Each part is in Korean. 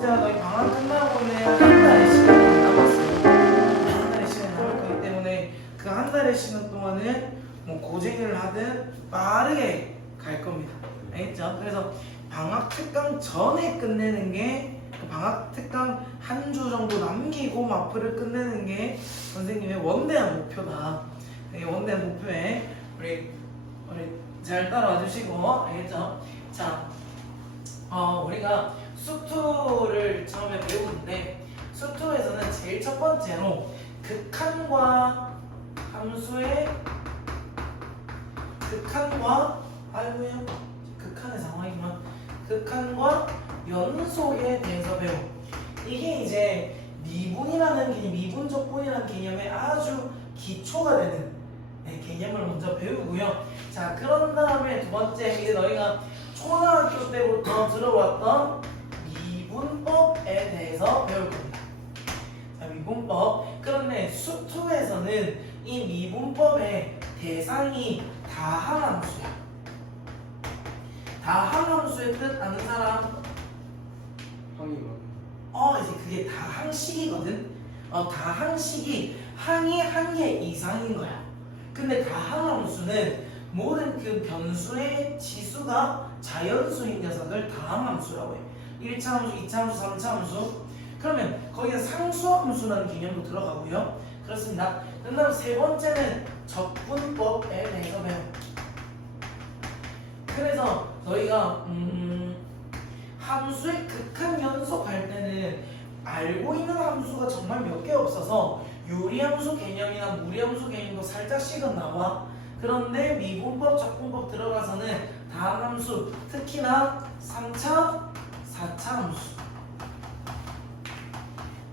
진짜 너희 방학 끝나고는 한 달의 시간이 남았어요. 한 달의 시간이 남을 거기 때문에 그 한 달의 시간 동안은 뭐 고쟁이를 하든 빠르게 갈 겁니다. 알겠죠? 그래서 방학 특강 전에 끝내는 게 그 방학 특강 한 주 정도 남기고 마프를 끝내는 게 선생님의 원대한 목표다. 이 원대한 목표에 우리 잘 따라와 주시고 알겠죠? 자, 우리가 수투를 처음에 배우는데 수투에서는 제일 첫 번째로 극한과 함수의 극한의 상황이지만 극한과 연속에 대해서 배워. 이게 이제 미분이라는 개념, 미분적분이라는 개념의 아주 기초가 되는 개념을 먼저 배우고요. 자, 그런 다음에 두 번째 이제 너희가 초등학교 때부터 들어왔던 미분법에 대해서 배울 겁니다. 자, 미분법. 그런데 수투에서는 이 미분법의 대상이 다항함수야. 다항함수의 뜻 아는 사람? 이제 그게 다항식이거든. 다항식이 항이 한 개 이상인 거야. 근데 다항함수는 모든 그 변수의 지수가 자연수인 녀석을 다항함수라고 해. 1차 함수, 2차 함수, 3차 함수. 그러면 거기에 상수함수라는 개념도 들어가고요. 그렇습니다. 그 다음 세 번째는 적분법에 대해서 배워. 그래서 너희가 함수의 극한 연속할 때는 알고 있는 함수가 정말 몇 개 없어서 유리함수 개념이나 무리함수 개념도 살짝씩은 나와. 그런데 미분법, 적분법 들어가서는 다항함수, 특히나 3차, 4차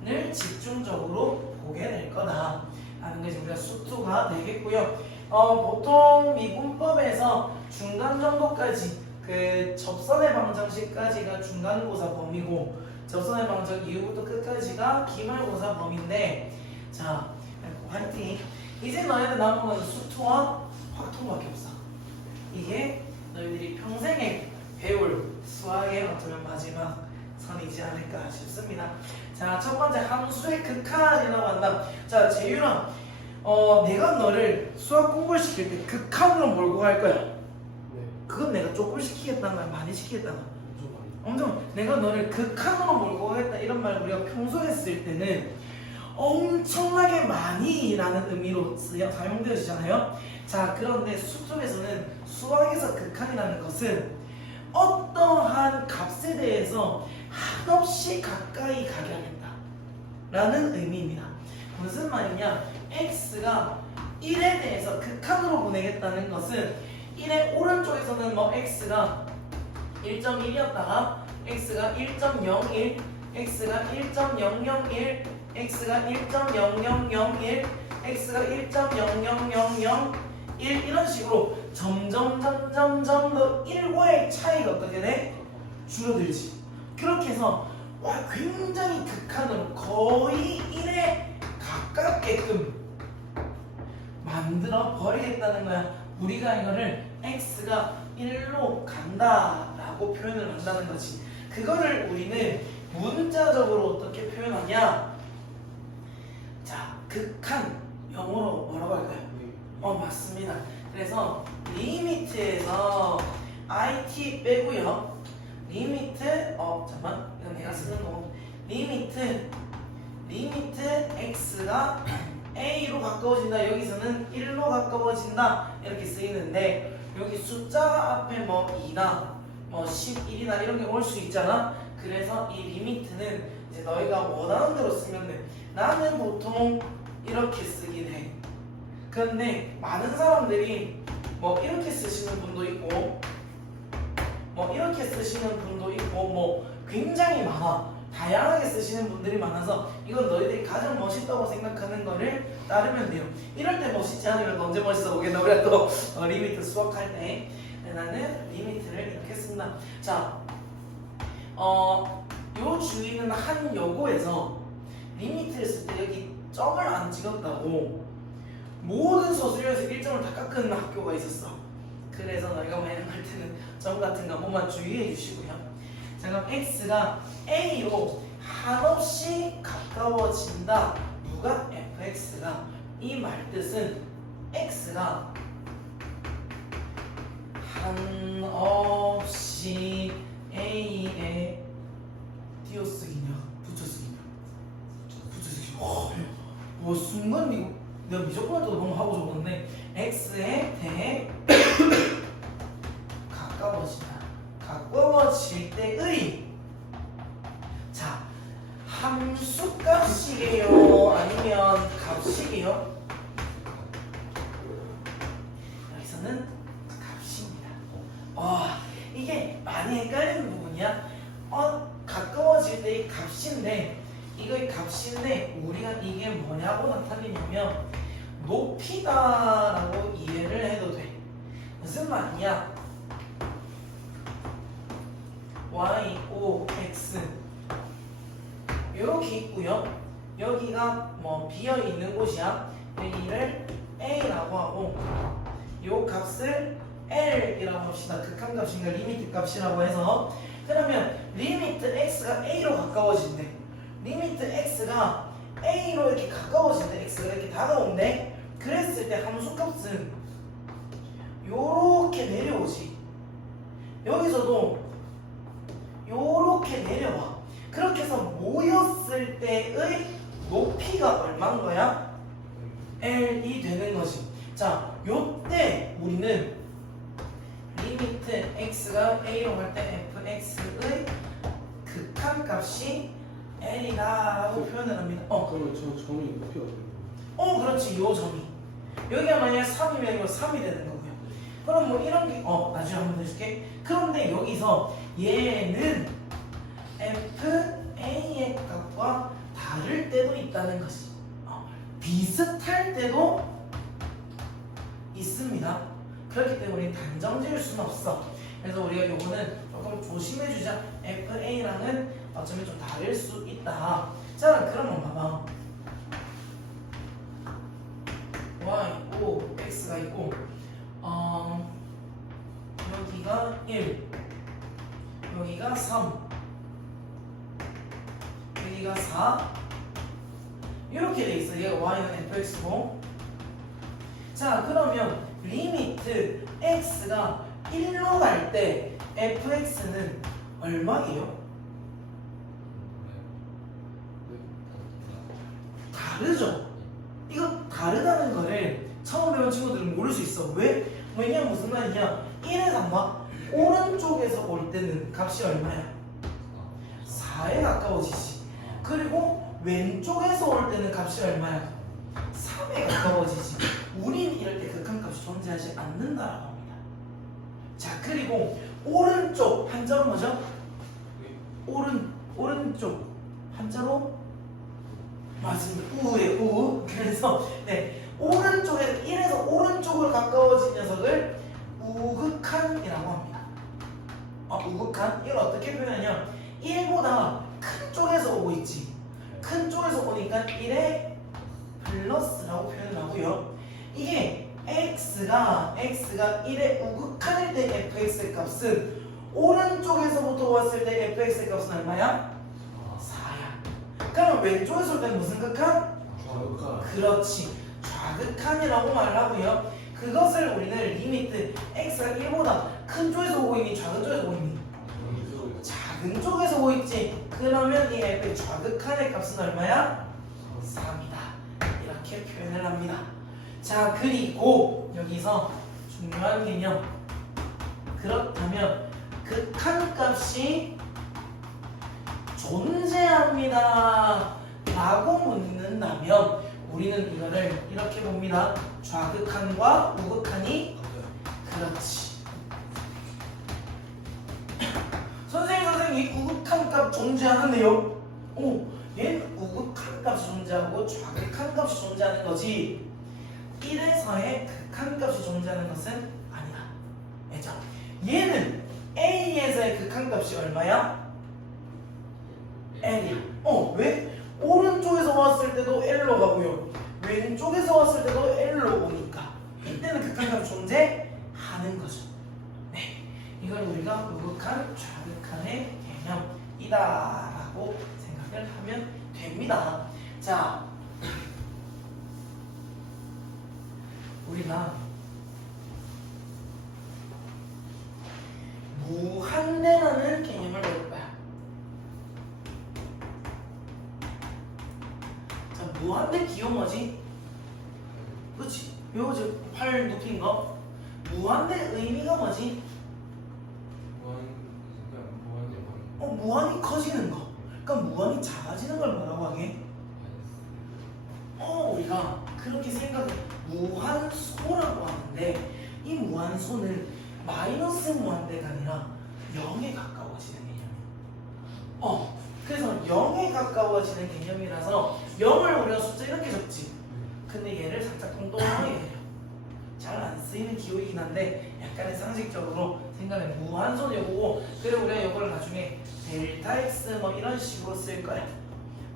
함수를 집중적으로 보게 될 거다 라는 것이 우리가 수투가 되겠고요. 보통 미분법에서 중간 정도까지 그 접선의 방정식까지가 중간고사 범위고 접선의 방정 이후부터 끝까지가 기말고사 범위인데, 자, 화이팅. 이제 너희들 남은 건 수투와 확통밖에 없어. 이게 너희들이 평생에 배울 수학의 어쩌면 마지막 선이지 않을까 싶습니다. 자, 첫 번째 함수의 극한이라고 한다. 자, 재윤아, 내가 너를 수학 공부를 시킬 때 극한으로 몰고 갈 거야. 그건 내가 조금 시키겠다는 말, 많이 시키겠다는 말. 엄청 내가 너를 극한으로 몰고 가겠다 이런 말 우리가 평소에 쓸 때는 엄청나게 많이라는 의미로 사용되어지잖아요. 자, 그런데 수투에서는 수학에서 극한이라는 것은 어떠한 값에 대해서 한없이 가까이 가게 하겠다 라는 의미입니다. 무슨 말이냐, x가 1에 대해서 극한으로 보내겠다는 것은 1의 오른쪽에서는 뭐 x가 1.1이었다가 x가 1.01, x가 1.0001, x가 1.0001, x가 1.00001 이런 식으로 점점 더 1과의 차이가 어떻게 돼? 줄어들지. 그렇게 해서 굉장히 극한으로 거의 1에 가깝게끔 만들어 버리겠다는 거야. 우리가 이거를 x가 1로 간다라고 표현을 한다는 거지. 그거를 우리는 문자적으로 어떻게 표현하냐? 자, 극한 영어로 뭐라고 할까요? 맞습니다. 그래서 리미트에서 IT 빼고요. 리미트 잠깐 이건 내가 쓰는 거고, 리미트 x가 a로 가까워진다. 여기서는 1로 가까워진다 이렇게 쓰이는데, 여기 숫자 앞에 뭐 2나 뭐 11이나 이런 게 올 수 있잖아. 그래서 이 리미트는 이제 너희가 원하는 대로 쓰면 돼. 나는 보통 이렇게 쓰긴 해. 그런데 많은 사람들이 뭐 이렇게 쓰시는 분도 있고 뭐 이렇게 쓰시는 분도 있고 뭐 굉장히 많아. 다양하게 쓰시는 분들이 많아서 이건 너희들이 가장 멋있다고 생각하는 거를 따르면 돼요. 이럴 때 멋있지 않으면 언제 멋있어 보겠나. 우리가 또 리미트 수학할 때 나는 리미트를 이렇게 쓴다. 자, 요 주의는 한 요거에서 리미트를 쓸 때 여기 점을 안 찍었다고 모든 서술형에서 1점을 다 깎은 학교가 있었어. 그래서 너희가 만약 할 때는 점 같은 거 한번만 주의해 주시고요. 자, 그럼 x가 a로 한없이 가까워진다. 누가? fx가. 이 말뜻은 x가 한없이 a에 띄어쓰기냐 붙여쓰기냐 붙여쓰기. 순간 이거 내가 미적분할도 너무 하고 싶었는데 x에 대해 가까워질 때의 자 함수값이에요 아니면 값이에요? 여기서는 값입니다. 이게 많이 헷갈리는 부분이야. 가까워질 때의 값인데 이거의 값인데 우리가 이게 뭐냐고 나타내냐면 높이다라고 이해를 해도 돼. 무슨 말이냐? y, o, x 이렇게 있고요. 여기가 뭐 비어 있는 곳이야. 여기를 a라고 하고 요 값을 l이라고 합시다. 극한값인가 리미트 값이라고 해서 그러면 리미트 x가 a로 가까워진대. 리미트 x가 a로 이렇게 가까워진대. x가 이렇게 다가온대. 그랬을 때 함수값은 요렇게 내려오지. 여기서도 요렇게 내려와. 그렇게 해서 모였을 때의 높이가 얼마인 거야? L이 되는 거지. 자, 요때 우리는 리미트 x가 a로 갈 때 fx의 극한값이 L이다라고 표현을 합니다. 그러면 저 점이 높이가 어떻게 돼요? 그렇지. 요 점이 여기가 만약 3이면 이거 3이 되는 거고요. 그럼 뭐 이런 게 나중에 한번 해줄게. 그런데 여기서 얘는 FA의 값과 다를 때도 있다는 것이 비슷할 때도 있습니다. 그렇기 때문에 단정 지을 수는 없어. 그래서 우리가 요거는 조금 조심해주자. FA랑은 어쩌면 좀 다를 수 있다. 자, 그러면 봐봐. y, o, x가 있고 여기가 1 여기가 3 여기가 4 이렇게 돼 있어. 얘가 y는 fx고. 자, 그러면 리미트 x가 1로 갈 때 fx는 얼마예요? 다르죠? 이거 다르다는 거를 처음 배운 친구들은 모를 수 있어. 왜? 왜냐면 무슨 말이냐? 1에 3봐. 오른쪽에서 올 때는 값이 얼마야? 4에 가까워지지. 그리고 왼쪽에서 올 때는 값이 얼마야? 3에 가까워지지. 우린 이럴 때 극한값이 존재하지 않는다라고 합니다. 자, 그리고 오른쪽 한자로 뭐죠? 오른쪽 한자로 맞습니다. 우에 우. 그래서 오른쪽에 1에서 오른쪽으로 가까워진 녀석을 우극한이라고 합니다. 우극한? 이걸 어떻게 표현하냐? 1보다 큰 쪽에서 오고 있지. 큰 쪽에서 오니까 1에 플러스라고 표현을 하고요. 이게 x가 1의 우극한일 때 fx의 값은 오른쪽에서부터 왔을 때 fx의 값은 얼마야? 4야. 그러면 왼쪽에서 올 때는 무슨 극한? 좌극한. 그렇지. 좌극한이라고 말하고요. 그것을 우리는 리미트 x가 1보다 큰 쪽에서 오고 있니? 작은 쪽에서 오고 있니? 작은 쪽에서 오고 있지. 그러면 이 f의 좌극한의 값은 얼마야? 3이다. 이렇게 표현을 합니다. 자, 그리고 여기서 중요한 개념. 그렇다면 극한값이 존재합니다 라고 묻는다면 우리는 이거를 이렇게 봅니다. 좌극한과 우극한이 그렇지. 선생님 이 우극한 값 존재하는데요? 얘는 우극한 값이 존재하고 좌극한 값이 존재하는 거지 1에서의 극한 값이 존재하는 것은 아니다. 왜죠? 얘는 A에서의 극한 값이 얼마야? L이야. 왜? 오른쪽에서 왔을 때도 L로 가고요. 왼쪽에서 왔을 때도 L로 오니까 이때는 극한 값이 존재하는 거죠. 이걸 우리가 우극한, 좌극한의 개념 이다라고 생각을 하면 됩니다. 자, 우리가 무한대라는 개념을 배울 거야. 자, 무한대 기호 뭐지? 그렇지. 요거 팔 눕힌 거. 무한대 의미가 뭐지? 무한히 커지는 거. 그러니까 무한히 작아지는 걸 뭐라고 하게? 우리가 그렇게 생각해. 무한소라고 하는데 이 무한소는 마이너스 무한대가 아니라 0에 가까워지는 개념이야. 그래서 0에 가까워지는 개념이라서 0을 우리가 숫자 이렇게 적지. 근데 얘를 살짝 똥똥하게 해요. 잘 안 쓰이는 기호이긴 한데 약간의 상식적으로 생각해. 무한소는 요거고, 그리고 우리가 요거를 나중에 델타 x 뭐 이런 식으로 쓸 거야.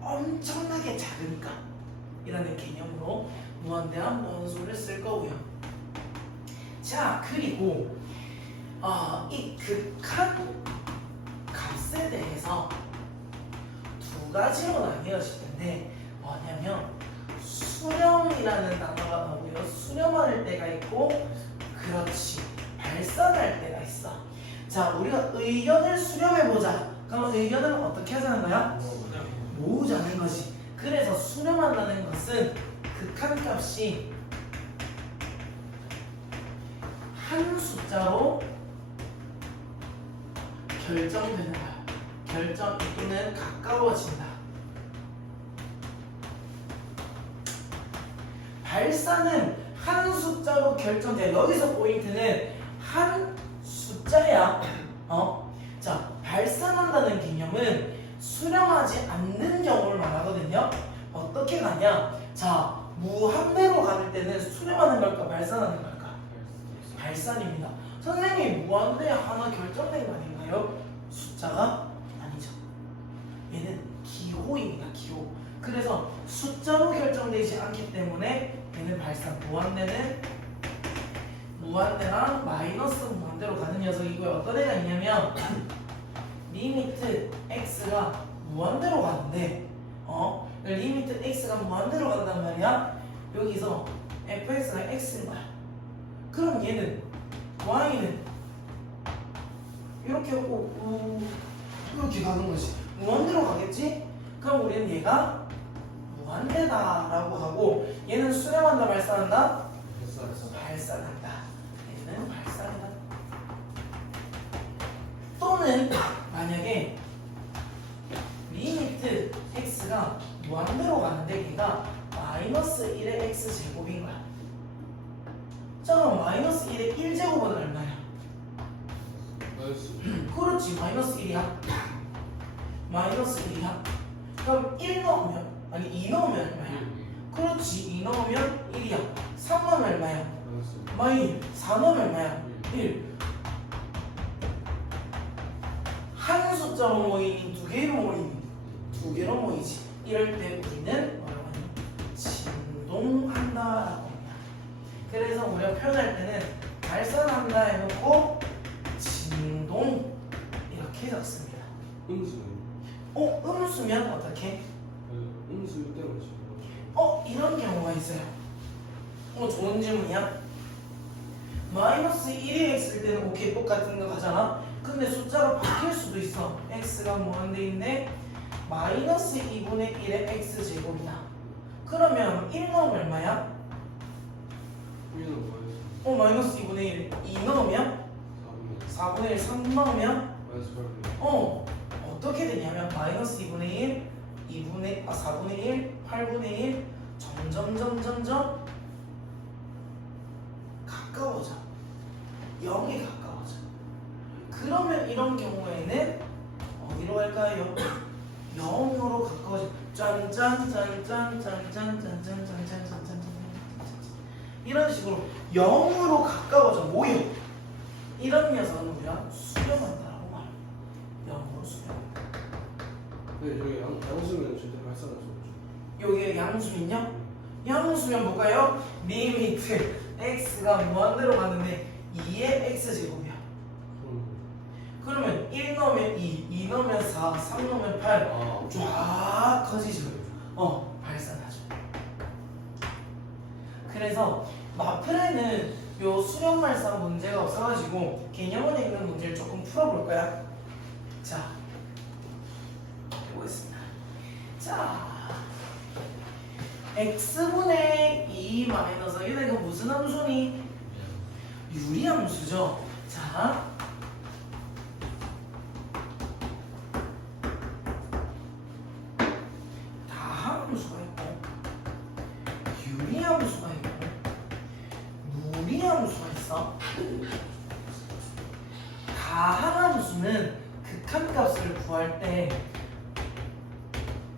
엄청나게 작으니까 이라는 개념으로 무한대한 무한소를 쓸 거고요. 자, 그리고 이 극한 값에 대해서 두 가지로 나뉘어질 텐데 뭐냐면 수렴이라는 단어가 나오고요. 수렴할 때가 있고, 그렇지, 발산할 때가 있어. 자, 우리가 의견을 수렴해보자. 그럼 의견을 어떻게 하자는 거야? 모으자는 거지. 그래서 수렴한다는 것은 극한값이 한 숫자로 결정되는 거야. 결정 또는 가까워진다. 발산은 한 숫자로 결정돼. 여기서 포인트는 한 숫자야. 자, 발산한다는 개념은 수렴하지 않는 경우를 말하거든요. 어떻게 가냐? 자, 무한대로 가는 때는 수렴하는 걸까 발산하는 걸까? 발산입니다. 선생님, 무한대 하나 결정된 거 아닌가요? 숫자가 아니죠. 얘는 기호입니다. 기호. 그래서 숫자로 결정되지 않기 때문에 얘는 발산. 무한대랑 마이너스 무한대로 가는 녀석이고요. 어떤 애가 있냐면 리미트 x가 무한대로 가는데 리미트 x가 무한대로 간단 말이야. 여기서 fx가 x인 거야. 그럼 얘는 y는 이렇게 하고 이렇게 가는 거지. 무한대로 가겠지? 그럼 우리는 얘가 무한대다라고 하고, 얘는 수렴한다 발산한다? 발산한다. 얘는 발산한다. 또는 만약에 리미트 x가 무한대로 가는데 얘가 마이너스 1의 x제곱인 거야. 자, 그럼 마이너스 1의 1제곱은 얼마야? 그렇지, 마이너스 1이야. 마이너스 1이야. 그럼 1 넣으면, 아니 2 넣으면 얼마야? 그렇지, 2 넣으면 1이야. 3 넣으면 얼마야? 마이. 4 넣으면 얼마야? 1. 한 숫자로 모이니 두 개로 모이니 두 개로 모이지. 이럴 때 우리는 뭐라고 하니? 진동한다라고 합니다. 그래서 우리가 표현할 때는 발산한다 해놓고 진동 이렇게 적습니다. 음수는? 음수면 어떻게? 음수 때문에 이런 경우가 있어요. 좋은 질문이야. 마이너스 1이 x일 때는 오케이 똑같은 거 가잖아. 근데 숫자로 바뀔 수도 있어. x가 무한대인데 마이너스 2분의 1의 x제곱이다. 그러면 1 넣으면 얼마야? 1은 뭐였어? 마이너스 2분의 1. 2 넣으면? 4분의 1. 3 넣으면? 마이너스 8분의 1. 어떻게 되냐면 마이너스 2분의 1, 4분의 1, 8분의 1 점점 가까워져. 0에 가까워져. 그러면 이런 경우에는 어디로 갈까요? 0으로 가까워져. 짠짠짠짠짠짠짠짠짠짠짠짠 이런 식으로 0으로 가까워져. 모여. 이런 녀석은 우리가 수렴한다라고 말해. 0으로 수렴. 근데 여기 양수면 절대 발산할 수 없죠. 여기에 양수면요? 양수면 볼까요? 리미트 x가 무한대로 가는데 2의 x제곱이야. 그러면 1 넣으면 2 넣으면 4, 3 넣으면 8 아, 쫙 커지죠. 발산하죠. 그래서 마플에는 요 수렴 발산 문제가 없어가지고 개념원에 있는 문제를 조금 풀어볼 거야. 자, 해보겠습니다. 자, x분의 2 마이너스 얘는 이거 무슨 함수니? 유리함수죠. 자, 다함수가 있고 유리함수가 있고 무리함수가 있어. 다함수는 극한값을 구할 때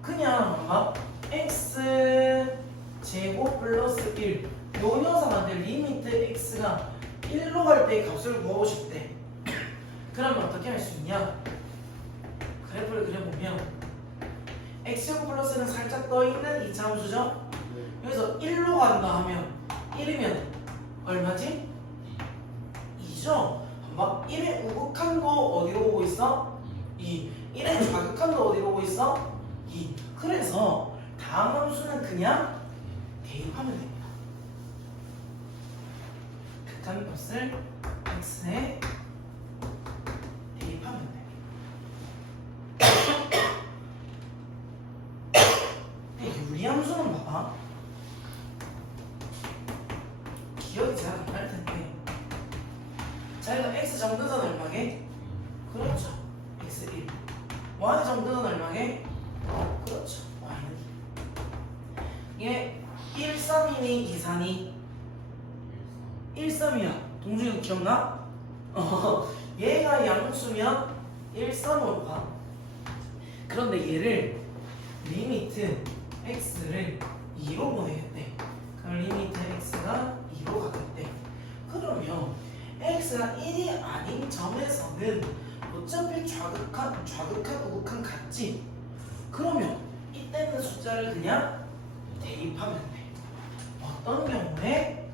그냥 막 x 제곱 플러스 1 요 녀석한테 리미트 x가 1로 갈 때 값을 구하고 싶대. 그러면 어떻게 할 수 있냐? 그래프를 그려보면 x제곱 플러스는 살짝 떠있는 2차 함수죠? 여기서 1로 간다 하면 1이면 얼마지? 2죠? 막 1의 우극한도 어디로 오고 있어? 2. 1의 좌극한도 어디로 오고 있어? 2. 그래서 다음 함수는 그냥 대입하면 됩니다. 극한값을 x에 대입하면 됩니다. 근데 유리함수는 봐봐. 기억이 잘 안 날 텐데. 자, 이거 x 정근선 얼마게? 그렇죠. x1. y 정근선 얼마게? 그렇죠. y는 이게 1, 3이니 2, 4니? 1, 3이야. 동준이 기억나? 얘가 양수면 1, 3으로 가. 그런데 얘를 리미트 x를 2로 보내겠대. 그럼 리미트 x가 2로 가겠대. 그러면 x가 1이 아닌 점에서는 어차피 좌극한, 우극한 같지? 그러면 이때는 숫자를 그냥 대입하면 돼. 어떤 경우에?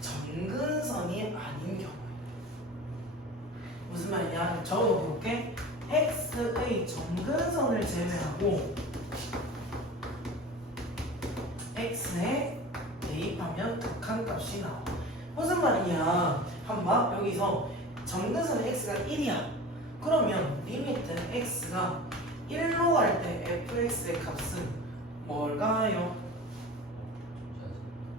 점근선이 아닌 경우에. 무슨 말이냐? 적어볼게. x의 점근선을 제외하고 x에 대입하면 극한값이 나와. 무슨 말이냐? 한번 여기서 점근선 x가 1이야. 그러면 리미트 x가 1로 갈 때 fx의 값은 뭘까요?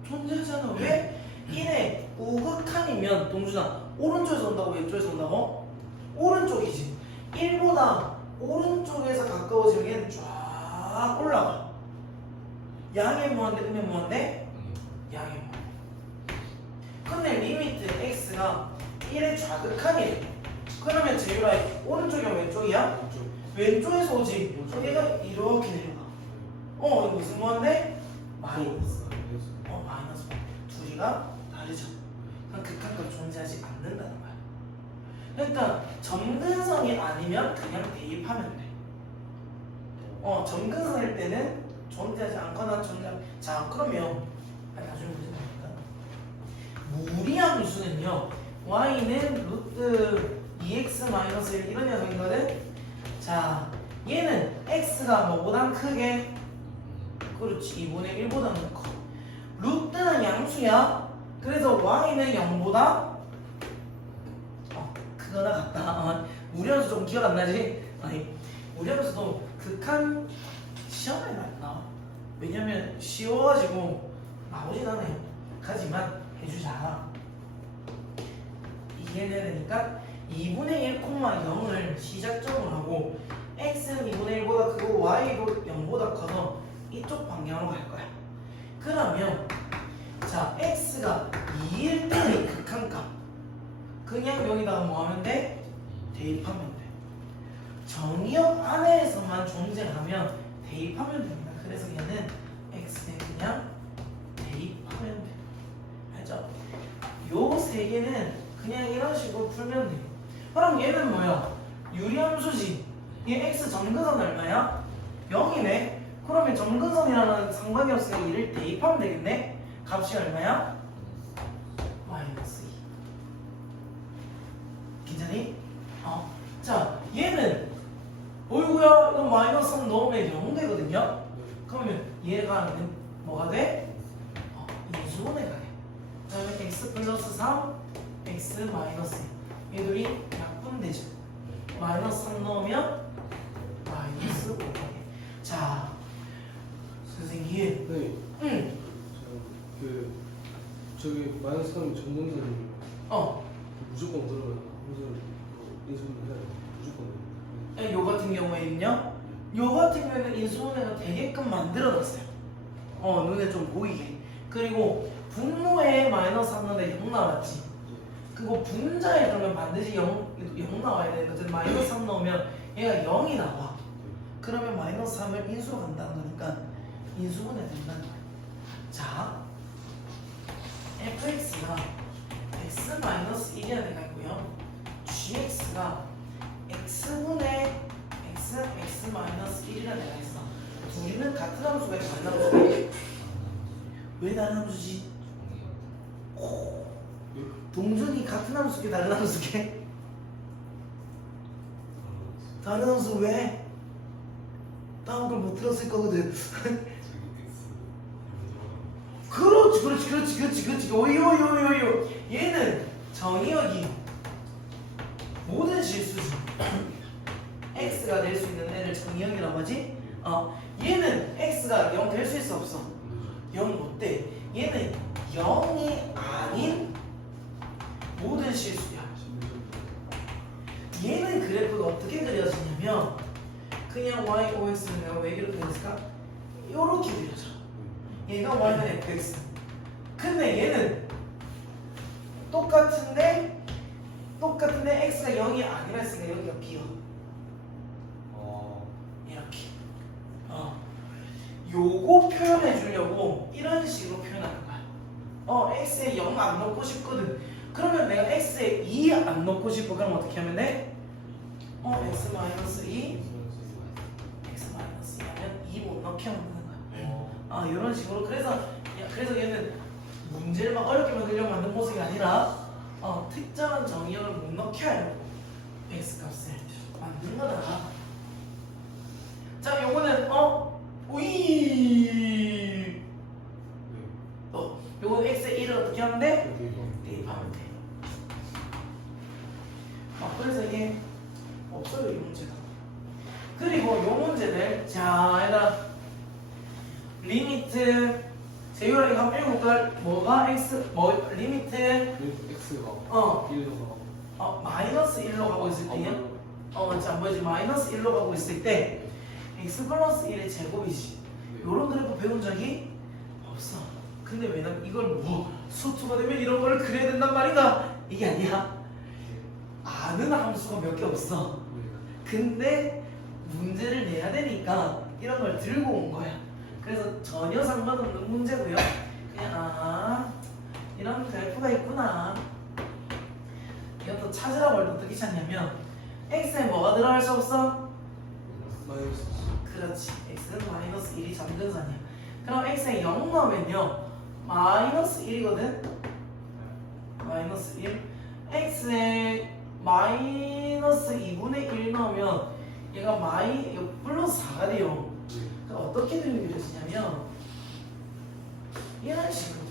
존재하잖아. 왜? 1의 우극한이면 동준아 오른쪽에서 온다고 왼쪽에서 온다고? 오른쪽이지. 1보다 오른쪽에서 가까워지면 얘는 쫙 올라가. 양의 무한대 음의 무한대? 양의 무한대. 근데 리미트 x가 1의 좌극한이래. 그러면 재율아 오른쪽이야 왼쪽이야? 왼쪽에서 오지. 그럼 얘가 이렇게 내려가. 이거 무슨 무한대? 마이너스. 마이너스. 둘이가 다르죠. 그럼 극한값 존재하지 않는다는 거야. 그러니까 점근선이 아니면 그냥 대입하면 돼. 점근선일 때는 존재하지 않거나 자, 그러면 나중에 문제 나니까 무리함수는요. y는 루트 2x-1 이런 녀석이거든. 자, 얘는 x가 뭐보단 크게? 그렇지, 2분의 1보다는 커. 루트는 양수야. 그래서 y는 0보다 그거나 같다. 무리함수 좀 기억 안 나지? 아니, 무리함수도 극한 시험에 안 나와. 왜냐면 쉬워가지고 나오진 않아요. 하지만 해주자. 이해해야 되니까 2분의 1,0을 시작점으로 하고 x는 2분의 1보다 크고 y도 0보다 커서 이쪽 방향으로 갈 거야. 그러면 자, x가 2일 때의 극한값 그냥 여기다가 뭐 하면 돼? 대입하면 돼. 정의역 안에서만 존재하면 대입하면 됩니다. 그래서 얘는 x에 그냥 대입하면 돼. 알죠? 요 세 개는 그냥 이런 식으로 풀면 돼. 그럼 얘는 뭐야? 유리함수지. 얘 x 점근선 얼마야? 0이네. 그러면 점근선이랑은 상관이 없으니까 얘를 대입하면 되겠네. 값이 얼마야? 마이너스 2. 괜찮니? 자, 얘는 어이구야 이거 마이너스 3 넣으면 0 되거든요. 그러면 얘가 뭐가 돼? 인수분해가 돼. 그 다음에 x 플러스 3, x 마이너스 1. 얘들이 약분되죠. 마이너스 3 넣으면 마이너스 5가 돼. 자, 선생님. 네. 응. 그 저기 마이너스 3 전등사님 무조건 들어가요. 무슨 인수분해 해야 돼. 무조건. 요 같은 경우에는요. 요 같은 경우에는 인수분해가 되게끔 만들어놨어요. 눈에 좀 보이게. 그리고 분모에 마이너스 3 넣는데 0 나왔지. 그리고 분자에 그러면 반드시 0 나와야 되는데 어쨌든 마이너스 3 넣으면 얘가 0이 나와. 그러면 마이너스 3을 인수로 간다는 거니까 인수분해 된다는 거야. 자, fx가 x 마이너스 1이라 되어 있고요. gx가 x분의 x 마이너스 1이라 되어 있어. 둘이는 같은 함수가 다른 함수가 왜 다른 함수지? 동준이 같은 함수게 다른 함수게? 다른 함수 왜? 다음 걸 못 들었을 거거든. 그렇지. 오요. 얘는 정의역이 모든 실수지. x가 될 수 있는 애를 정의역이라고 하지. 얘는 x가 0 될 수 있어 없어? 0 못 돼. 얘는 0이 아닌 모든 실수야. 얘는 그래프가 어떻게 그려지냐면 그냥 y, ox는 내가 왜 이렇게 그렸을까? 이렇게 그려져. 얘가 y는 fx. 근데 얘는 똑같은데 x가 0이 아니라 했으니까 여기가 b야. 이렇게. 요거 표현해 주려고 이런 식으로 표현하는 거야. x에 0 안 넣고 싶거든. 그러면 내가 x에 2 안 넣고 싶어. 그럼 어떻게 하면 돼? x 마이너스 2 x 마이너스 2 하면 2 못 넣게 하면 되는 거야. 이런 식으로. 그래서 얘는 문제를 막 어렵게 만들려고 만든 모습이 아니라 특정한 정의역을 못 넣게 하려고 x 값을 만든 거다. 자, 요거는 요거 x의 1을 어떻게 하면 돼? 대입하면 돼. 그래서 이게 없어요, 이 문제가. 그리고 요 문제를 자, 얘들아 리미트 제휴를 이거 한번 읽어볼까? 뭐가 x 리미트 x가 1로 가. 마이너스 1로 가고 있을 때요? 자, 뭐지? 마이너스 1로 가고 있을 때 x 플러스 1의 제곱이지. 요런 그래프 배운 적이 없어. 근데 왜 난 이걸 수투가 되면 이런 걸 그려야 된단 말인가? 이게 아니야. 아는 함수가 몇 개 없어. 근데 문제를 내야 되니까 이런 걸 들고 온 거야. 그래서 전혀 상관없는 문제고요. 그냥 이런 그래프가 있구나. 이것도 찾으라고 할 때 어떻게 찾냐면 x에 뭐가 들어갈 수 없어? 마이너스. 그렇지. x는 마이너스 1이 잠근산이야. 그럼 x에 0 넣으면요 마이너스 1이거든? 마이너스 1. x에 마이너스 2분의 1 넣으면 얘가 플러스 4가 돼요. 그러니까 어떻게 그려지냐면 이런 식으로 돼.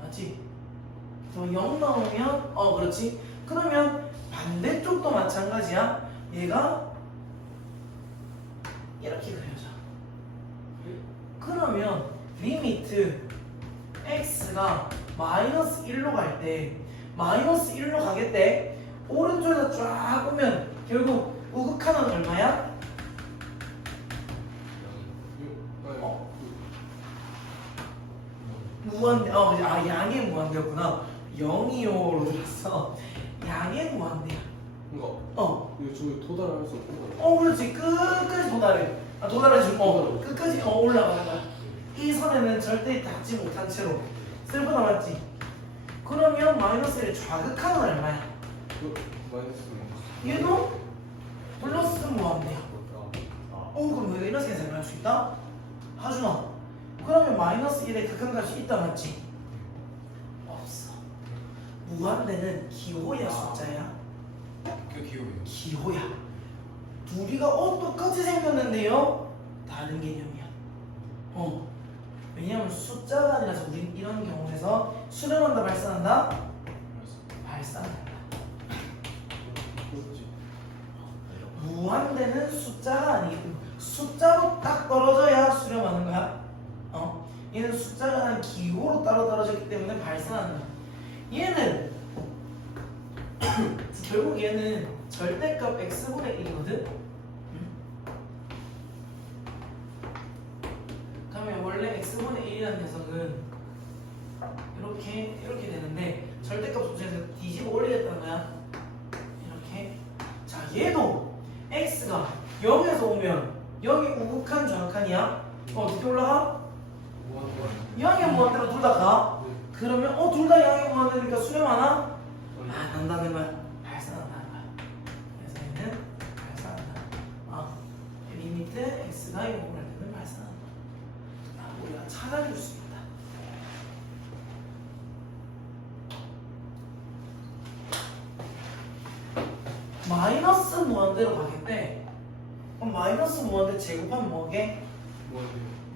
맞지? 0 넣으면 그렇지. 그러면 반대쪽도 마찬가지야. 얘가 이렇게 그려져. 그러면 리미트 x가 마이너스 1로 갈 때 마이너스 1로 가겠대. 오른쪽에서 쫙 오면 결국 우극한은 얼마야? 무한대. 양의 무한대였구나. 0이요로 들었어. 양의 무한대야. 이거 어. 저기 도달할 수 없는 거. 그렇지. 끝까지 도달해. 도달해주고 끝까지 올라가는 거야. 이 선에는 절대 닿지 못한 채로. 슬프다 맞지? 그러면 마이너스 1의 좌극한은 얼마야? 마이너스. 얘도 플러스 무한대야. 그럼 너희가 이런 식으로 생각할 수 있다? 하준아, 그러면 마이너스 1의 극한값이 있다 맞지? 없어. 무한대는 기호야 숫자야? 그 기호예요. 기호야. 둘이가 똑같이 생겼는데요? 다른 개념이야. 왜냐면 숫자가 아니라서 우린 이런 경우에서 수렴한다 발산한다? 발산한다. 그렇지. 무한대는 숫자가 아니기 때문에 숫자로 딱 떨어져야 수렴하는 거야. 얘는 숫자가 아닌 기호로 따로 떨어졌기 때문에 발산하는 거야. 얘는 결국 얘는 절대값 x분의 1이거든. 그러면 원래 x분의 1이라는 녀석은 이렇게 되는데 절대값 소수에서 뒤집어 올리겠다는 거야. 이렇게. 자, 얘도 x가 0에서 오면 여기 우극한 좌극한이야. 어떻게 올라가? 양의 무한대로 둘 다 가. 그러면 둘 다 양의 무한대니까 수렴하나? 안 한다는 거야. 발산한다는 거야. 그래서 얘는 발산한다. 리미트 x가 0으로 할 때는 발산한다. 우리가 찾아줄 수 있다. 마이너스 무한대로 가겠대. 그럼 마이너스 무한대 제곱하면 뭐게?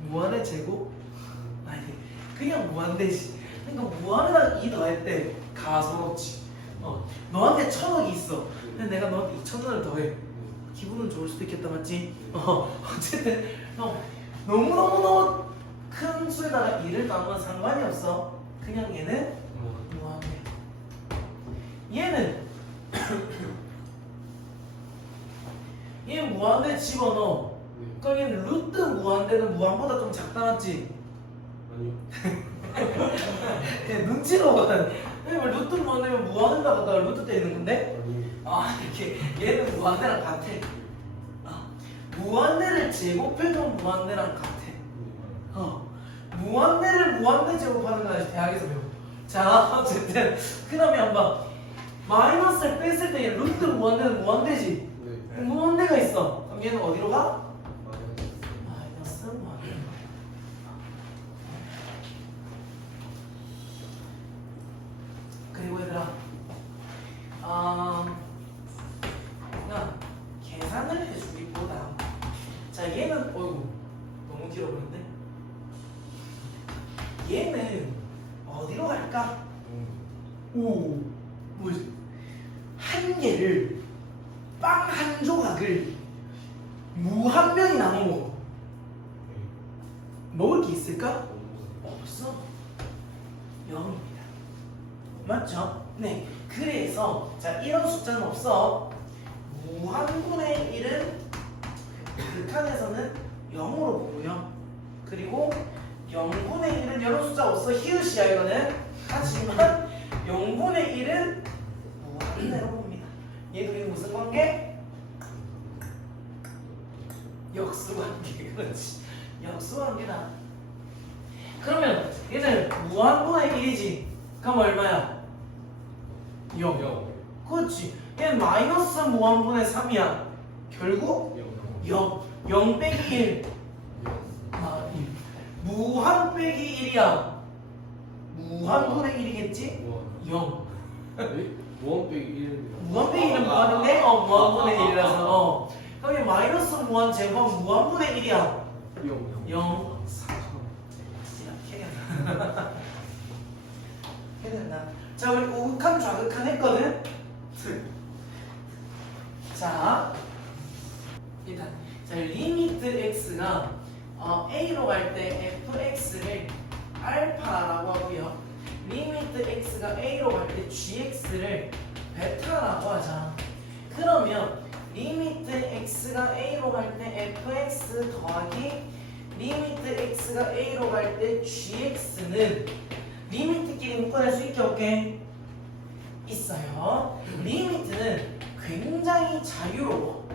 무한의 제곱? 아니 그냥 무한대지. 그러니까 무한에다가 2 더했대. 가소롭지. 너한테 1000억이 있어. 근데 내가 너한테 2000원을 더해. 기분은 좋을 수도 있겠다, 맞지? 어쨌든 너무너무 큰 수에다가 2를 나누면 상관이 없어. 그냥 얘는 무한대. 얘는 얘 무한대 집어넣어. 그럼 얘는 루트 무한대는 무한보다 좀 작다, 맞지? 아니요. 눈치로 보거든. 루트 무한대면 무한대가 갖다가 루트 때 있는 건데? 아니요. 이렇게 얘는 무한대랑 같아. 무한대를 제곱해도 무한대랑 같아. 무한대를 무한대 제곱하는 거 아직 대학에서 배워. 자, 어쨌든 그러면 한번 마이너스를 뺐을 때 루트 무한대는 무한대지. 네. 무한대가 있어. 그럼 얘는 어디로 가? 마이너스 무한대. 그리고 얘들아, 그냥 계산을 해주기보다, 자 얘는 어이구 너무 길어버렸네. 얘는 어디로 갈까? 뭐지? 한 개를 빵 한 조각을 무한명이 나눠 먹어. 먹을 게 있을까? 없어. 0입니다. 맞죠? 네. 그래서 자 이런 숫자는 없어. 무한분의 1은 극한에서는 0으로 보고요. 그리고 0분의 1은 이런 숫자 없어. 히읗이야 이거는. 하지만 0분의 1은 무한대로 봅니다. 얘들이 무슨 관계? 역수관계. 그렇지. 역수관계다. 그러면 얘는 무한분의 1이지. 그럼 얼마야? 0. 그렇지. 얘는 마이너스 무한분의 3이야. 결국 0. 0 빼기 1. 무한 빼기 1이야. 무한분의 1이겠지? 0. 무한 빼기 1. 무한 빼기 1은 무한인데? 무한분의 1이라서. 그럼 얘 마이너스 무한 제곱하면 무한분의 1이야. 0. 4. 해낸다. 자, 우리 우극한 좌극한 했거든? 자, 일단 자 리미트 x가 a로 갈 때 fx를 알파라고 하고요. 리미트 x가 a로 갈 때 gx를 베타라고 하자. 그러면 리미트 x가 a로 갈 때 fx 더하기 리미트 x가 a로 갈 때 gx는 리미트끼리 묶어낼 수 있게 없게 있어요. 리미트는 굉장히 자유로워.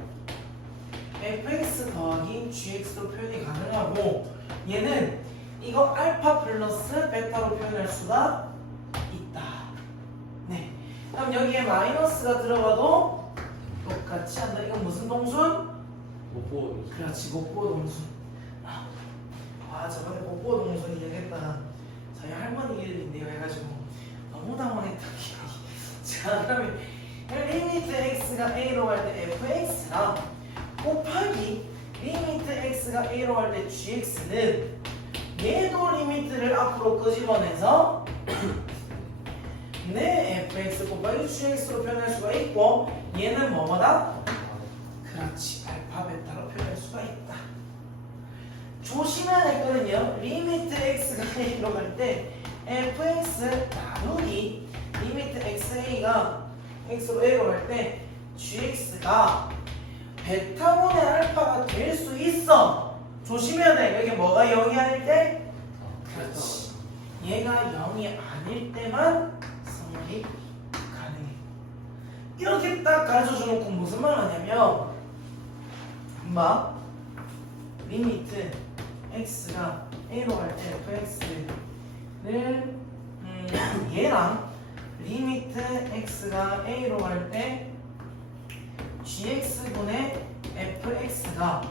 fx 더하기 gx로 표현이 가능하고 얘는 이거 알파 플러스 베타로 표현할 수가 있다. 네. 그럼 여기에 마이너스가 들어가도 똑같이 한다. 이건 무슨 동순? 목보. 그렇지, 목보 동순. 저번에 목보 동순 얘기했다가 저희 할머니 이름인데요 해가지고 너무 당황했다. 자, 그러면 리미트 x가 a로 갈 때 fx랑 곱하기 리미트 x가 a로 갈 때 gx는 얘도 리미트를 앞으로 끄집어내서 내 fx 곱하기 gx로 표현할 수가 있고 얘는 뭐뭐다? 그렇지, 알파 베타로 표현할 수가 있다. 조심해야 될 거는요, 리미트 x가 a로 갈 때 fx 나누기 리미트 xa가 x로 a로 갈 때 gx가 베타분의 알파가 될 수 있어. 조심해야 돼. 여기 뭐가 0이 아닐 때? 그렇지. 얘가 0이 아닐 때만 성립 가능해. 이렇게 딱 가르쳐 놓고 무슨 말 하냐면 막 리미트 x가 a로 갈 때 fx를 얘랑 리미트 x가 a로 갈 때 gx분의 fx가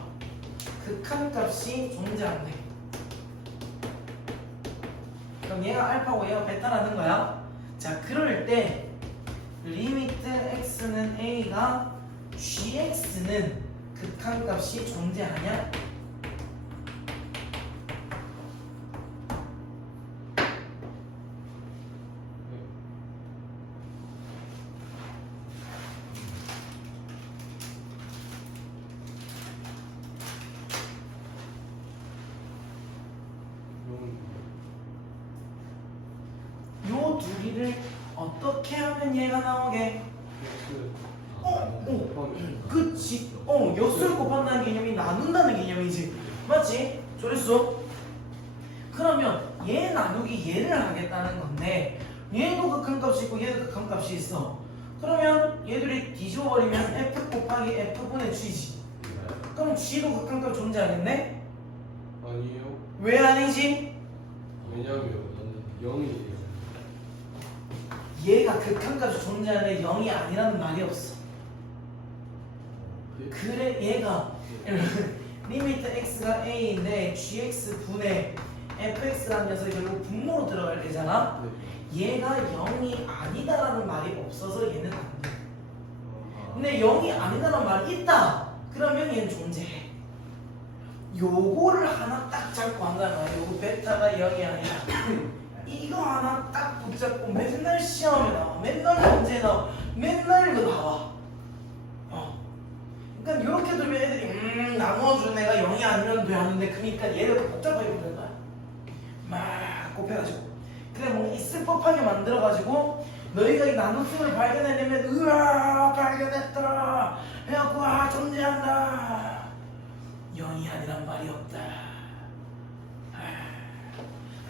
극한값이 존재한대. 그럼 얘가 알파고 얘가 베타라는 거야. 자, 그럴 때 리미트 x는 a가 gx는 극한값이 존재하냐? 요 둘이를 어떻게 하면 얘가 나오게? 그치. 역수를 곱한다는 개념이 나눈다는 개념이지. 맞지? 조랬어? 그러면 얘 나누기 얘를 하겠다는 건데 얘도 극한값이 있고 얘도 극한값이 있어. 그러면 얘들이 뒤집어버리면 f 곱하기 f분의 g지. 그럼 g도 극한값 존재하겠네? 아니에요. 왜 아니지? 왜냐면 0이 얘가 극한값이 존재하는데 0이 아니라는 말이 없어. 그래 얘가 리미트 x가 a인데 gx분의 fx라는 녀석이 결국 분모로 들어갈 때잖아. 얘가 0이 아니다라는 말이 없어서 얘는 안 돼. 근데 0이 아니다라는 말이 있다. 그러면 얘는 존재해. 요거를 하나 딱 잡고 한다는 거야. 요거 베타가 0이 아니라 이거 하나 딱 붙잡고 맨날 시험에 나와. 맨날 문제 나와. 맨날 이거 나와. 그러니까 이렇게 두면 애들이 나눠주는 애가 0이 아니면 돼 하는데 그러니까 얘를 더 복잡하게 만드는 거야. 막 곱해가지고 그래 뭐 있을 법하게 만들어가지고 너희가 이 나눗셈을 발견해내면 으아 발견했다 해갖고 아 존재한다. 0이 아니란 말이 없다.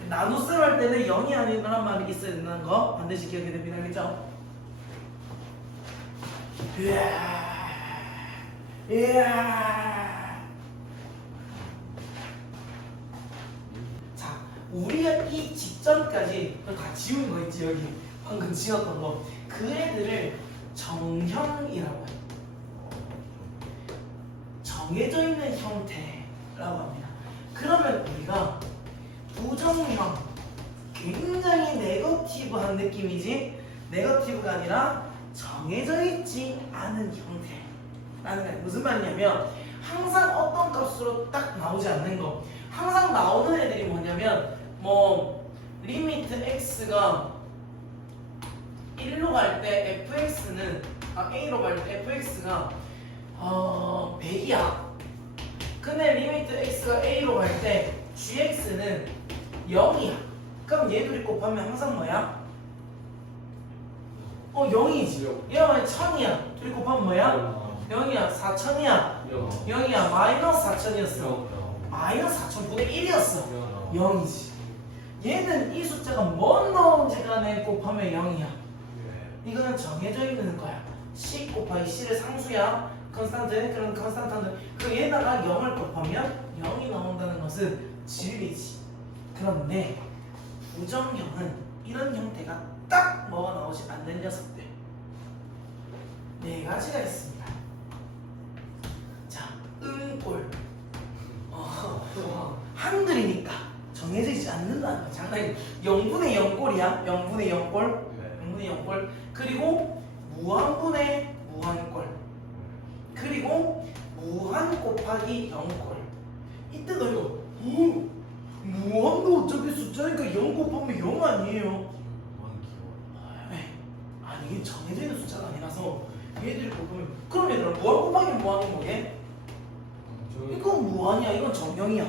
나눗셈 할 때는 0이 아니란 말이 있어야 된다는 거 반드시 기억해야 됩니다. 알겠죠? 이야. 자, 우리가 이 직전까지 다 지운 거 있지 여기 방금 지웠던 거 그 애들을 정형이라고 해. 정해져 있는 형태라고 합니다. 그러면 우리가 부정형 굉장히 네거티브한 느낌이지 네거티브가 아니라 정해져 있지 않은 형태라는 거예요. 무슨 말이냐면 항상 어떤 값으로 딱 나오지 않는 거. 항상 나오는 애들이 뭐냐면 뭐 리미트 x가 1로 갈 때 fx는 a로 갈 때 fx가 100이야. 근데 리미트 x가 a로 갈 때 gx는 0이야. 그럼 얘들이 곱하면 항상 뭐야? 0이지. 얘가 만약 1000이야. 둘이 곱하면 뭐야? 0이야. 4000이야. 0이야. 마이너스 4000이었어. 마이너스 4000분의 1이었어. 0이지. 얘는 이 숫자가 뭐 나온지 간에 곱하면 0이야. 이거는 정해져 있는 거야. C 곱하기 C를 상수야. 컨스탄트. 그럼 컨스탄트는 그 얘다가 0을 곱하면 0이 나온다는 것은 진리지. 그런데 부정형은 이런 형태가 딱 뭐가 나오지 않는 녀석들 네 가지가 있습니다. 자, 음꼴 한글이니까 정해져 있지 않는다는 거야. 장난이 0분의 0꼴이야. 0분의 0꼴 0분의 0꼴 그리고 무한분의 무한꼴 그리고 무한 곱하기 0꼴. 이때 너 이거 무한도 어차피 숫자니까 0 곱하면 0 아니에요. 무한 귀여워. 에이, 아니 이게 정해져 있는 숫자가 아니라서 얘들이 곱하면 그럼 얘들아 무한 곱하기 무한은 뭐게? 이건 무한이야. 이건 정형이야.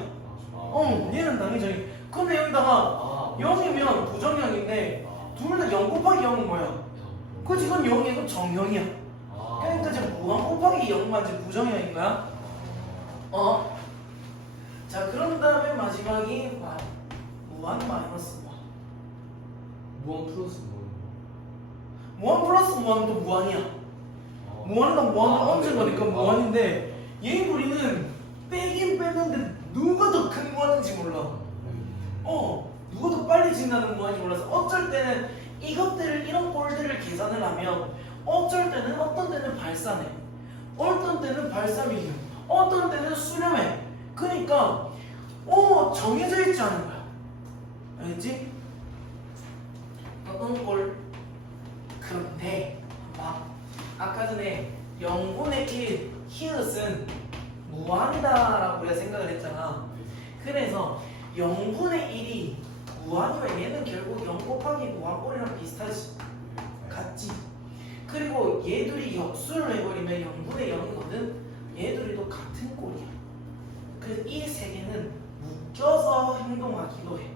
얘는 당연히 정형. 근데 여기다가 0이면 부정형인데 둘 다 0 곱하기 0은 뭐야? 그치 이건 0이야. 이건 정형이야. 그러니까 지금 무한 곱하기 0만 지금 부정형인 거야. 자 그런 다음에 마지막이 무한 마이너스 무한. 무한 플러스 무한 플러스 무한도 무한이야. 무한이다 무한은 얹은 거니까 무한인데 얘 우리는 빼긴 뺐는데 누가 더 큰 무한인지 몰라. 누가 더 빨리 진다는 무한인지 몰라서 어쩔 때는 이것들을 이런 꼴들을 계산을 하면 어쩔 때는 어떤 때는 발산해. 어떤 때는 발산이고 어떤 때는 수렴해. 그러니까 정해져 있지 않은 거야. 알겠지? 어떤 꼴. 그런데 아까 전에 0분의 1 히읗은 무한이다라고 우리가 생각을 했잖아. 그래서 0분의 1이 무한이면 얘는 결국 0 곱하기 무한꼴이랑 비슷하지. 같지. 그리고 얘들이 역수를 해버리면 0분의 0이거든. 얘들이도 같은 꼴이야. 그래서 이 세 개는 묶여서 행동하기도 해.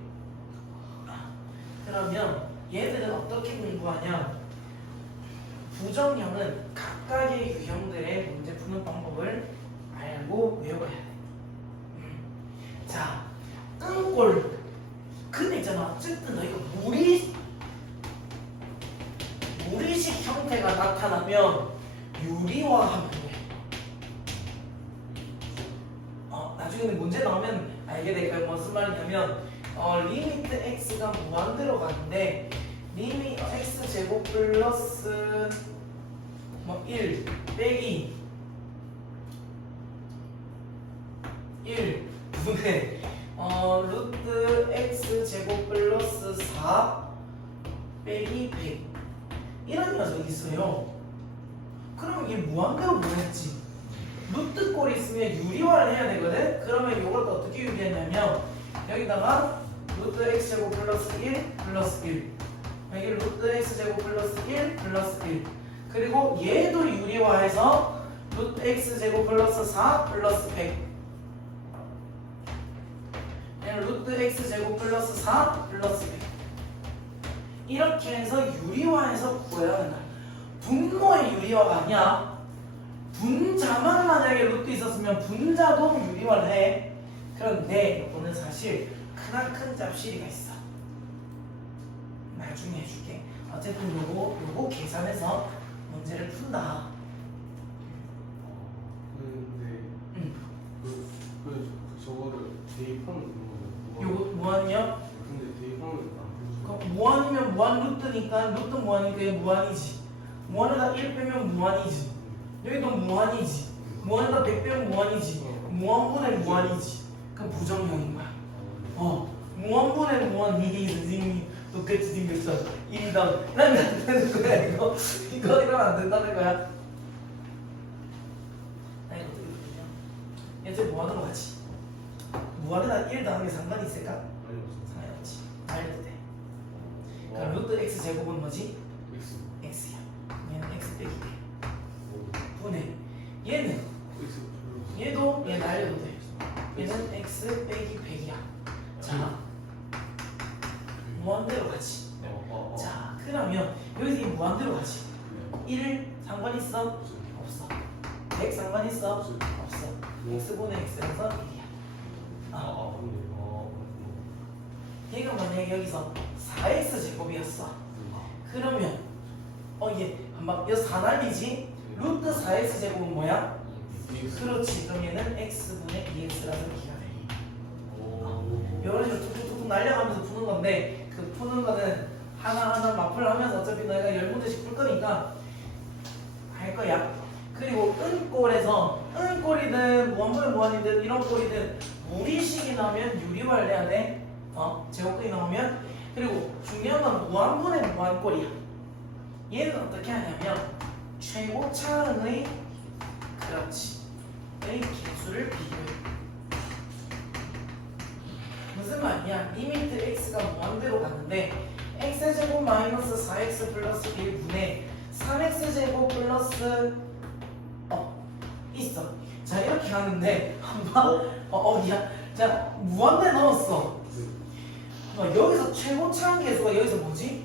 그러면 얘들은 어떻게 공부하냐? 부정형은 각각의 유형들의 문제 푸는 방법을 알고 외워야 돼. 자, 꼴. 근데 있잖아. 어쨌든 너희가 무리식 형태가 나타나면 유리화하면 돼. 나중에 문제 나오면 알게 될 거야. 무슨 말이냐면 리미트 x가 무한대로 가는데 리미트 x 제곱 플러스 1 빼기 1 분의 루트 x 제곱 플러스 4 빼기 100 이런 녀석이 있어요. 그러면 이게 무한대로 보냈지. 루트 꼴이 있으면 유리화를 해야 되거든. 그러면 이걸 또 어떻게 유리했냐면 여기다가 루트 x 제곱 플러스 1 플러스 1 여기 루트 x 제곱 플러스 1 플러스 1 그리고 얘도 유리화해서 루트 x 제곱 플러스 4 플러스 100 루트 x 제곱 플러스 4 플러스 100 이렇게 해서 유리화해서 구해야 된다. 분모의 유리화가 아니야. 분자만 만약에 루트 있었으면 분자도 유리화를 해. 그런데 이거는 사실 크나큰 짭시리가 있어. 나중에 해줄게. 어쨌든 요거 계산해서 문제를 푼다. 근데 저거를 대입하면 되는 거예요? 요거 무한이요? 근데 대입하면 안 되죠. 그럼 무한이면 무한 루트니까 루트 무한이니까 얘 무한이지. 무한에다 1 빼면 무한이지. 여기도 무한이지. 무한에다 100 빼면 무한이지. 무한분의 무한이지. 그럼 부정형인 거야. 무한분의 무한이 선생님이 똑같이 생겼어. 1당 이러면 안 되는 거야. 이거 이러면 안 된다는 거야. 이거 어떻게 되냐? 얘들 무한으로 가지. 무한에다 1 더하는 게 상관이 있을까? 상관이 없지. 알려도 돼. 그럼 루트 x 제곱은 뭐지? x야. 얘는 x 빼기 돼. 분의 얘는 얘도 얘 알려도 돼. 얘는 x 빼기 100이야. 자, 무한대로 가지. 자, 그러면 여기서 이 무한대로 가지. 1 상관 있어? 없어. 100 상관 있어? 없어. x분의 x라서 1이야. 얘가 만약에 여기서 4x 제곱이었어. 그러면 이게 한번 여기서 4 날리지? 루트 4x 제곱은 뭐야? 그렇지. 그럼 얘는 x분의 2x라서 기가 돼. 이런 식으로 툭툭툭 날려가면서 푸는 건데 그 푸는 거는 하나하나 마플 하면서 어차피 너희가 10문제씩 풀 거니까 할 거야. 그리고 은꼴에서 은꼴이든 무한분의 무한이든 이런 꼴이든 무리식이 나오면 유리화를 해야 돼. 제곱꼴이 나오면. 그리고 중요한 건 무한분의 무한꼴이야. 얘는 어떻게 하냐면 최고차항의 그렇지 의 개수를 비교해. 무슨 말이야? 리미트 x가 무한대로 갔는데 x제곱 마이너스 4x 플러스 1분의 3x제곱 플러스 있어. 자 이렇게 하는데 한번 어디야? 자 무한대 넣었어. 여기서 최고차항 개수가 여기서 뭐지?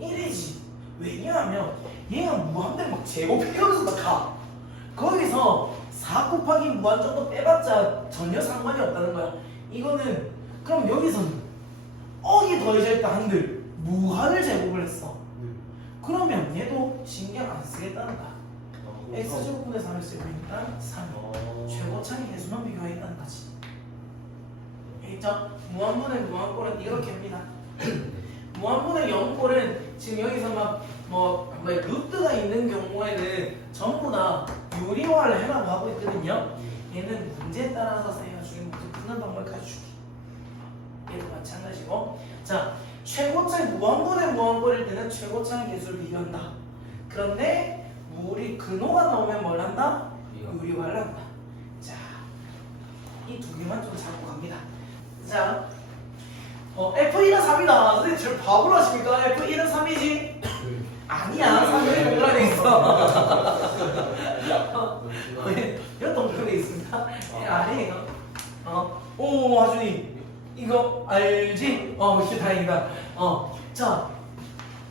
1이지. 왜냐하면 얘가 무한대 막 제곱해가면서 막 가. 거기서 4 곱하기 무한 정도 빼봤자 전혀 상관이 없다는 거야. 이거는 그럼 여기서는 억이 더해져 있다 한들 무한을 제곱을 했어. 그러면 얘도 신경 안 쓰겠다는 거야. x제곱분의 3x제곱이니까 3 최고차항 개수만 비교하겠다는 거지. 있죠? 무한분의 무한꼴은 이렇게 합니다. 무한분의 0꼴은 지금 여기서 뭐 루트가 있는 경우에는 전부 다 유리화를 해라고 하고 있거든요. 얘는 문제에 따라서 해가지고 모두 푸는 방법을 가르쳐주기. 얘도 마찬가지고. 자, 최고차의 무한분의 무한꼴일 때는 최고차의 개수를 비교한다. 그런데 우리 근호가 나오면 뭘 한다? 유리화를 한다. 자, 이 두 개만 좀 잡고 갑니다. 자, F1은 3이다. 선생님 저를 바보로 하십니까? F1은 3이지? 아니야, 3이 동그라미 있어. 이런 동그라미 있습니다. 아니에요. 오, 하준이 이거 알지? 역시 다행이다. 자,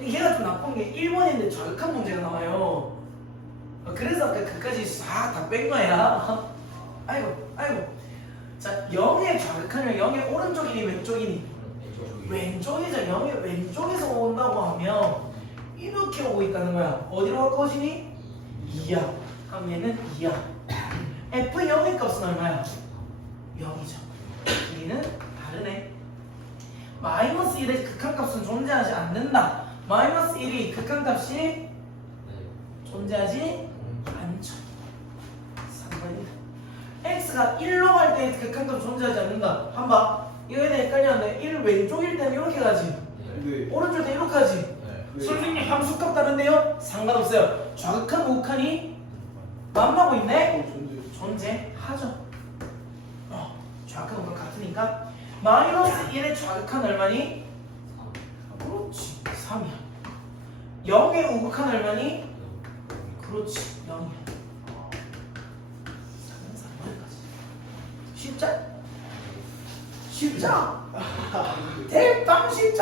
얘가 좀 나쁜 게 1번인데 저격한 문제가 나와요. 그래서 아까 그까지 싹 다 뺀 거야. 아이고. 자, 0의 좌극하면 0의 오른쪽이니 왼쪽이니? 왼쪽이죠. 0의 왼쪽에서 온다고 하면 이렇게 오고 있다는 거야. 어디로 바꿔지니? 2야. 그럼 얘는 2야. F0의 값은 얼마야? 0이죠. 얘는 다르네. 마이너스 1의 극한값은 존재하지 않는다. 마이너스 1이 극한값이 존재하지 않죠. 3번이다. x가 1로 갈 때 극한값 존재하지 않는다. 한번 이거에 대해 헷갈렸는데 1 왼쪽일 때는 이렇게 가지. 네. 오른쪽일 때 이렇게 가지. 네. 선생님 함수값 다른데요? 상관없어요. 좌극한 우극한이 만나고 있네? 존재하죠. 좌극한 우극한 같으니까 마이너스 1의 좌극한 얼마니? 그렇지 3이야. 0의 우극한 얼마니? 그렇지 0이야. 쉽죠? 대빵 쉽죠?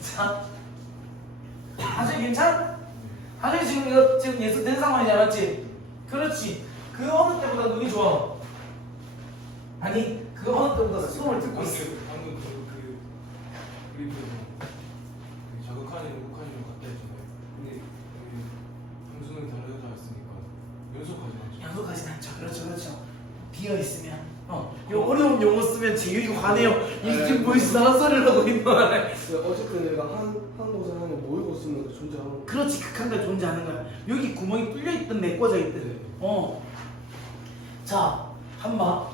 자, 아주 괜찮? 아주 지금 이거 지금 예습된 상황이지 않았지? 그렇지. 그 어느 때보다 눈이 좋아. 아니 그 어느 때보다 수업을 듣고 있어. 방금 그 그림에서 자극하는 우극한이랑 같다 했잖아요. 근데 함수는 다르다 했으니까 연속하지 않죠. 양속하진 않죠. 그렇죠. 비어 있으면 요 어려운 용어 쓰면 제육이 화내요. 이게 지금 벌써 헛소리를 하고 있는 거야. 어쨌든 내가 한 동사는 모이고 쓰면 존재하는 거. 그렇지. 극한가 존재하는 거야. 여기 구멍이 뚫려 있든 메꿔져 있든. 자, 한번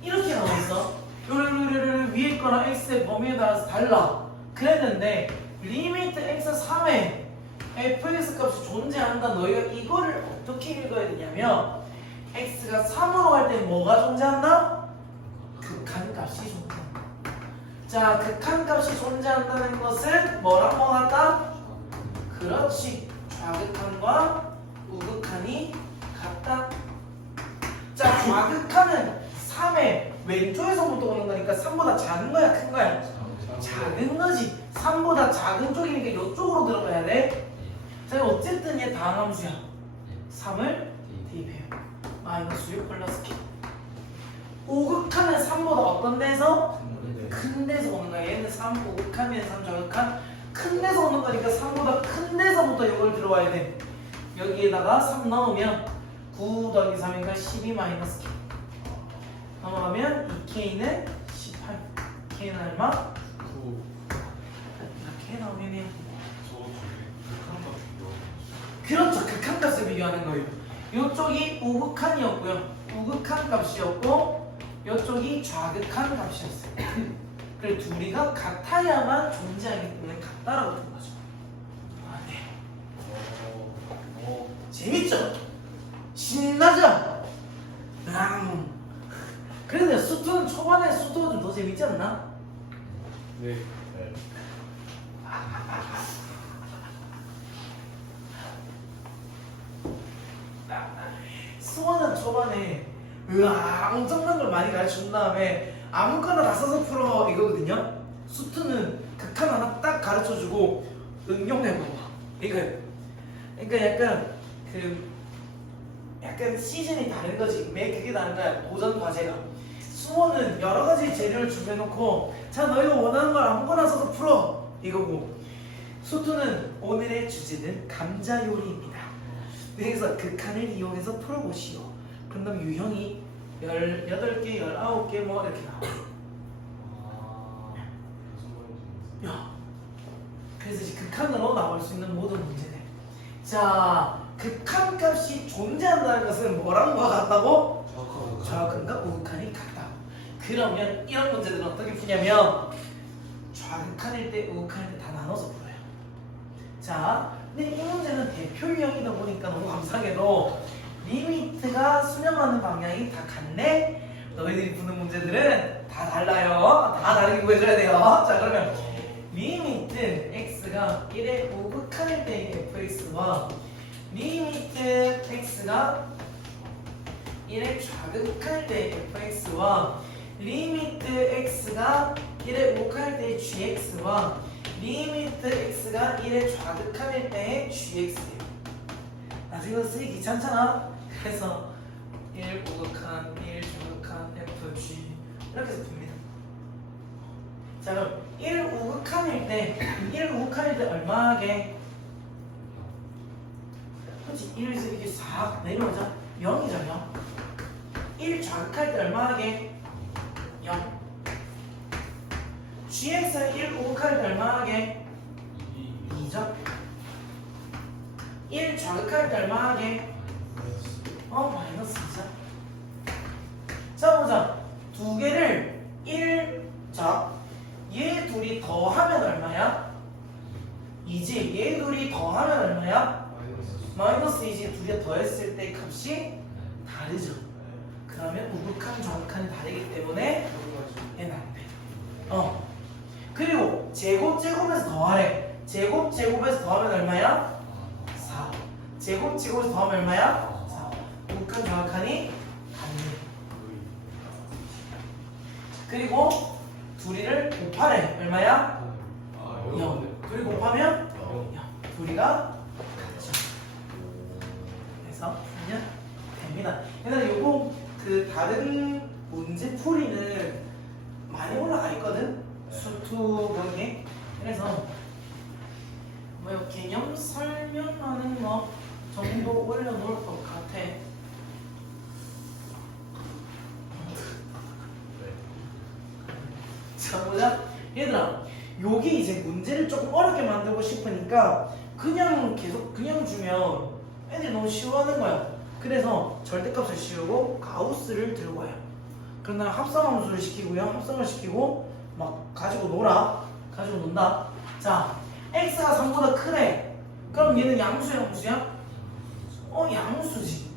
이렇게 나와 있어. 요를 위에 거랑 x의 범위에 따라서 달라. 그랬는데 리미트 x 3에 fx 값이 존재한다. 너희가 이거를 어떻게 읽어야 되냐면 x가 3으로 갈 때 뭐가 존재한다? 극한값이 존재한다. 자, 극한값이 존재한다는 것은 뭐랑 뭐 같다? 그렇지. 좌극한과 우극한이 같다. 자, 좌극한은 3의 왼쪽에서부터 오는 거니까 3보다 작은 거야, 큰 거야? 작은 거지. 3보다 작은 쪽이니까 이쪽으로 들어가야 돼. 자, 어쨌든 얘 다항함수야. 3을 대입해요. 마이너스 6 플러스 K. 우극한은 3보다 어떤 데서? 큰 데서 오는 거야. 얘는 3 우극한, 얘는 3 좌극한. 큰 데서 오는 거니까 3보다 큰 데서부터 이걸 들어와야 돼. 여기에다가 3 넣으면 9 더하기 3이니까 12 마이너스 K. 넘어가면 2K는 18. K는 얼마? 9. 이렇게 나오면 저 극한값 비교. 그렇죠. 극한값을 비교하는 거예요. 이쪽이 우극한이었고요. 우극한 값이었고 이쪽이 좌극한 값이었어요. 그래서 둘이가 같아야만 존재하기 때문에 같다라고 된 거죠. 네. 재밌죠? 신나죠? 그래도 수투는 초반에 수투가 좀 더 재밌지 않나? 네. 수원은 초반에 엄청난 걸 많이 가르쳐준 다음에 아무거나 다 써서 풀어 이거거든요. 수투는 극한 하나 딱 가르쳐주고 응용해봐봐 이거예요. 그러니까 약간 시즌이 다른 거지. 매 그게 다른 거야. 도전 과제가. 수원은 여러 가지 재료를 준비해놓고 자 너희가 원하는 걸 아무거나 써서 풀어 이거고, 수투는 오늘의 주제는 감자 요리입니다. 그래서 극한을 이용해서 풀어보시오. 그런 다음 유형이 18개, 19개 뭐 이렇게 나와. 야, 그래서 이제 극한으로 나올 수 있는 모든 문제들. 자, 극한 값이 존재한다는 것은 뭐랑 뭐가 같다고? 좌극한과 우극한이 같다. 그러면 이런 문제들은 어떻게 푸냐면 좌극한일 때, 우극한일 때 다 나눠서 풀어요. 자, 근데 이 문제는 대표 유형이다 보니까 너무 감사하게도 리미트가 수렴하는 방향이 다 같네. 너희들이 푸는 문제들은 다 달라요. 다 다르게 구해줘야 돼요. 자, 그러면 리미트 x가 1의 우극한일 때의 fx와 리미트 x가 1의 좌극할 때 fx와 리미트 x가 1의 우극할 때 gx와 리미트 x가 1의 좌극할 때의 gx예요. 나중에 쓰기 귀찮잖아. 그래서 1 우극한, 1 좌극한 fg 이렇게 해서 풉니다. 자, 그럼 1 우극한일 때 얼마 하게? 그렇지, 1에서 이렇게 싹 내려오자 0이죠. 0. 1 좌극할 때 얼마 하게? 0. gx는 1 우극할 때 얼마 하게? 2죠. 1 좌극할 때 얼마 하게? 마이너스 2죠. 자, 보자. 두 개를 1, 자, 얘 둘이 더하면 얼마야? 2지. 얘 둘이 더하면 얼마야? 마이너스 2지. 둘이 더했을 때 값이 다르죠. 그러면 우극한, 좌극한이 다르기 때문에 얘는 안 돼. 그리고 제곱에서 더하래. 제곱에서 더하면 얼마야? 4. 제곱에서 더하면 얼마야? 4. 우극한, 좌극한이 같네. 그리고 둘이를 곱하래. 얼마야? 0. 둘이 곱하면 0. 둘이가 같죠. 그래서 그냥 됩니다. 그래서 요거 그 다른 문제 풀이는 많이 올라가 있거든. 수투 거기에. 그래서 뭐 개념 설명하는 거 정도 올려놓을 것 같아. 자, 보자. 얘들아, 여기 이제 문제를 조금 어렵게 만들고 싶으니까 그냥 계속 그냥 주면 애들이 너무 쉬워하는 거야. 그래서 절대값을 씌우고 가우스를 들고 와요. 그런 다음에 합성함수를 시키고요. 합성을 시키고 막 가지고 놀아. 가지고 논다. 자, x가 3보다 크네. 그럼 얘는 양수야, 함수야? 양수지.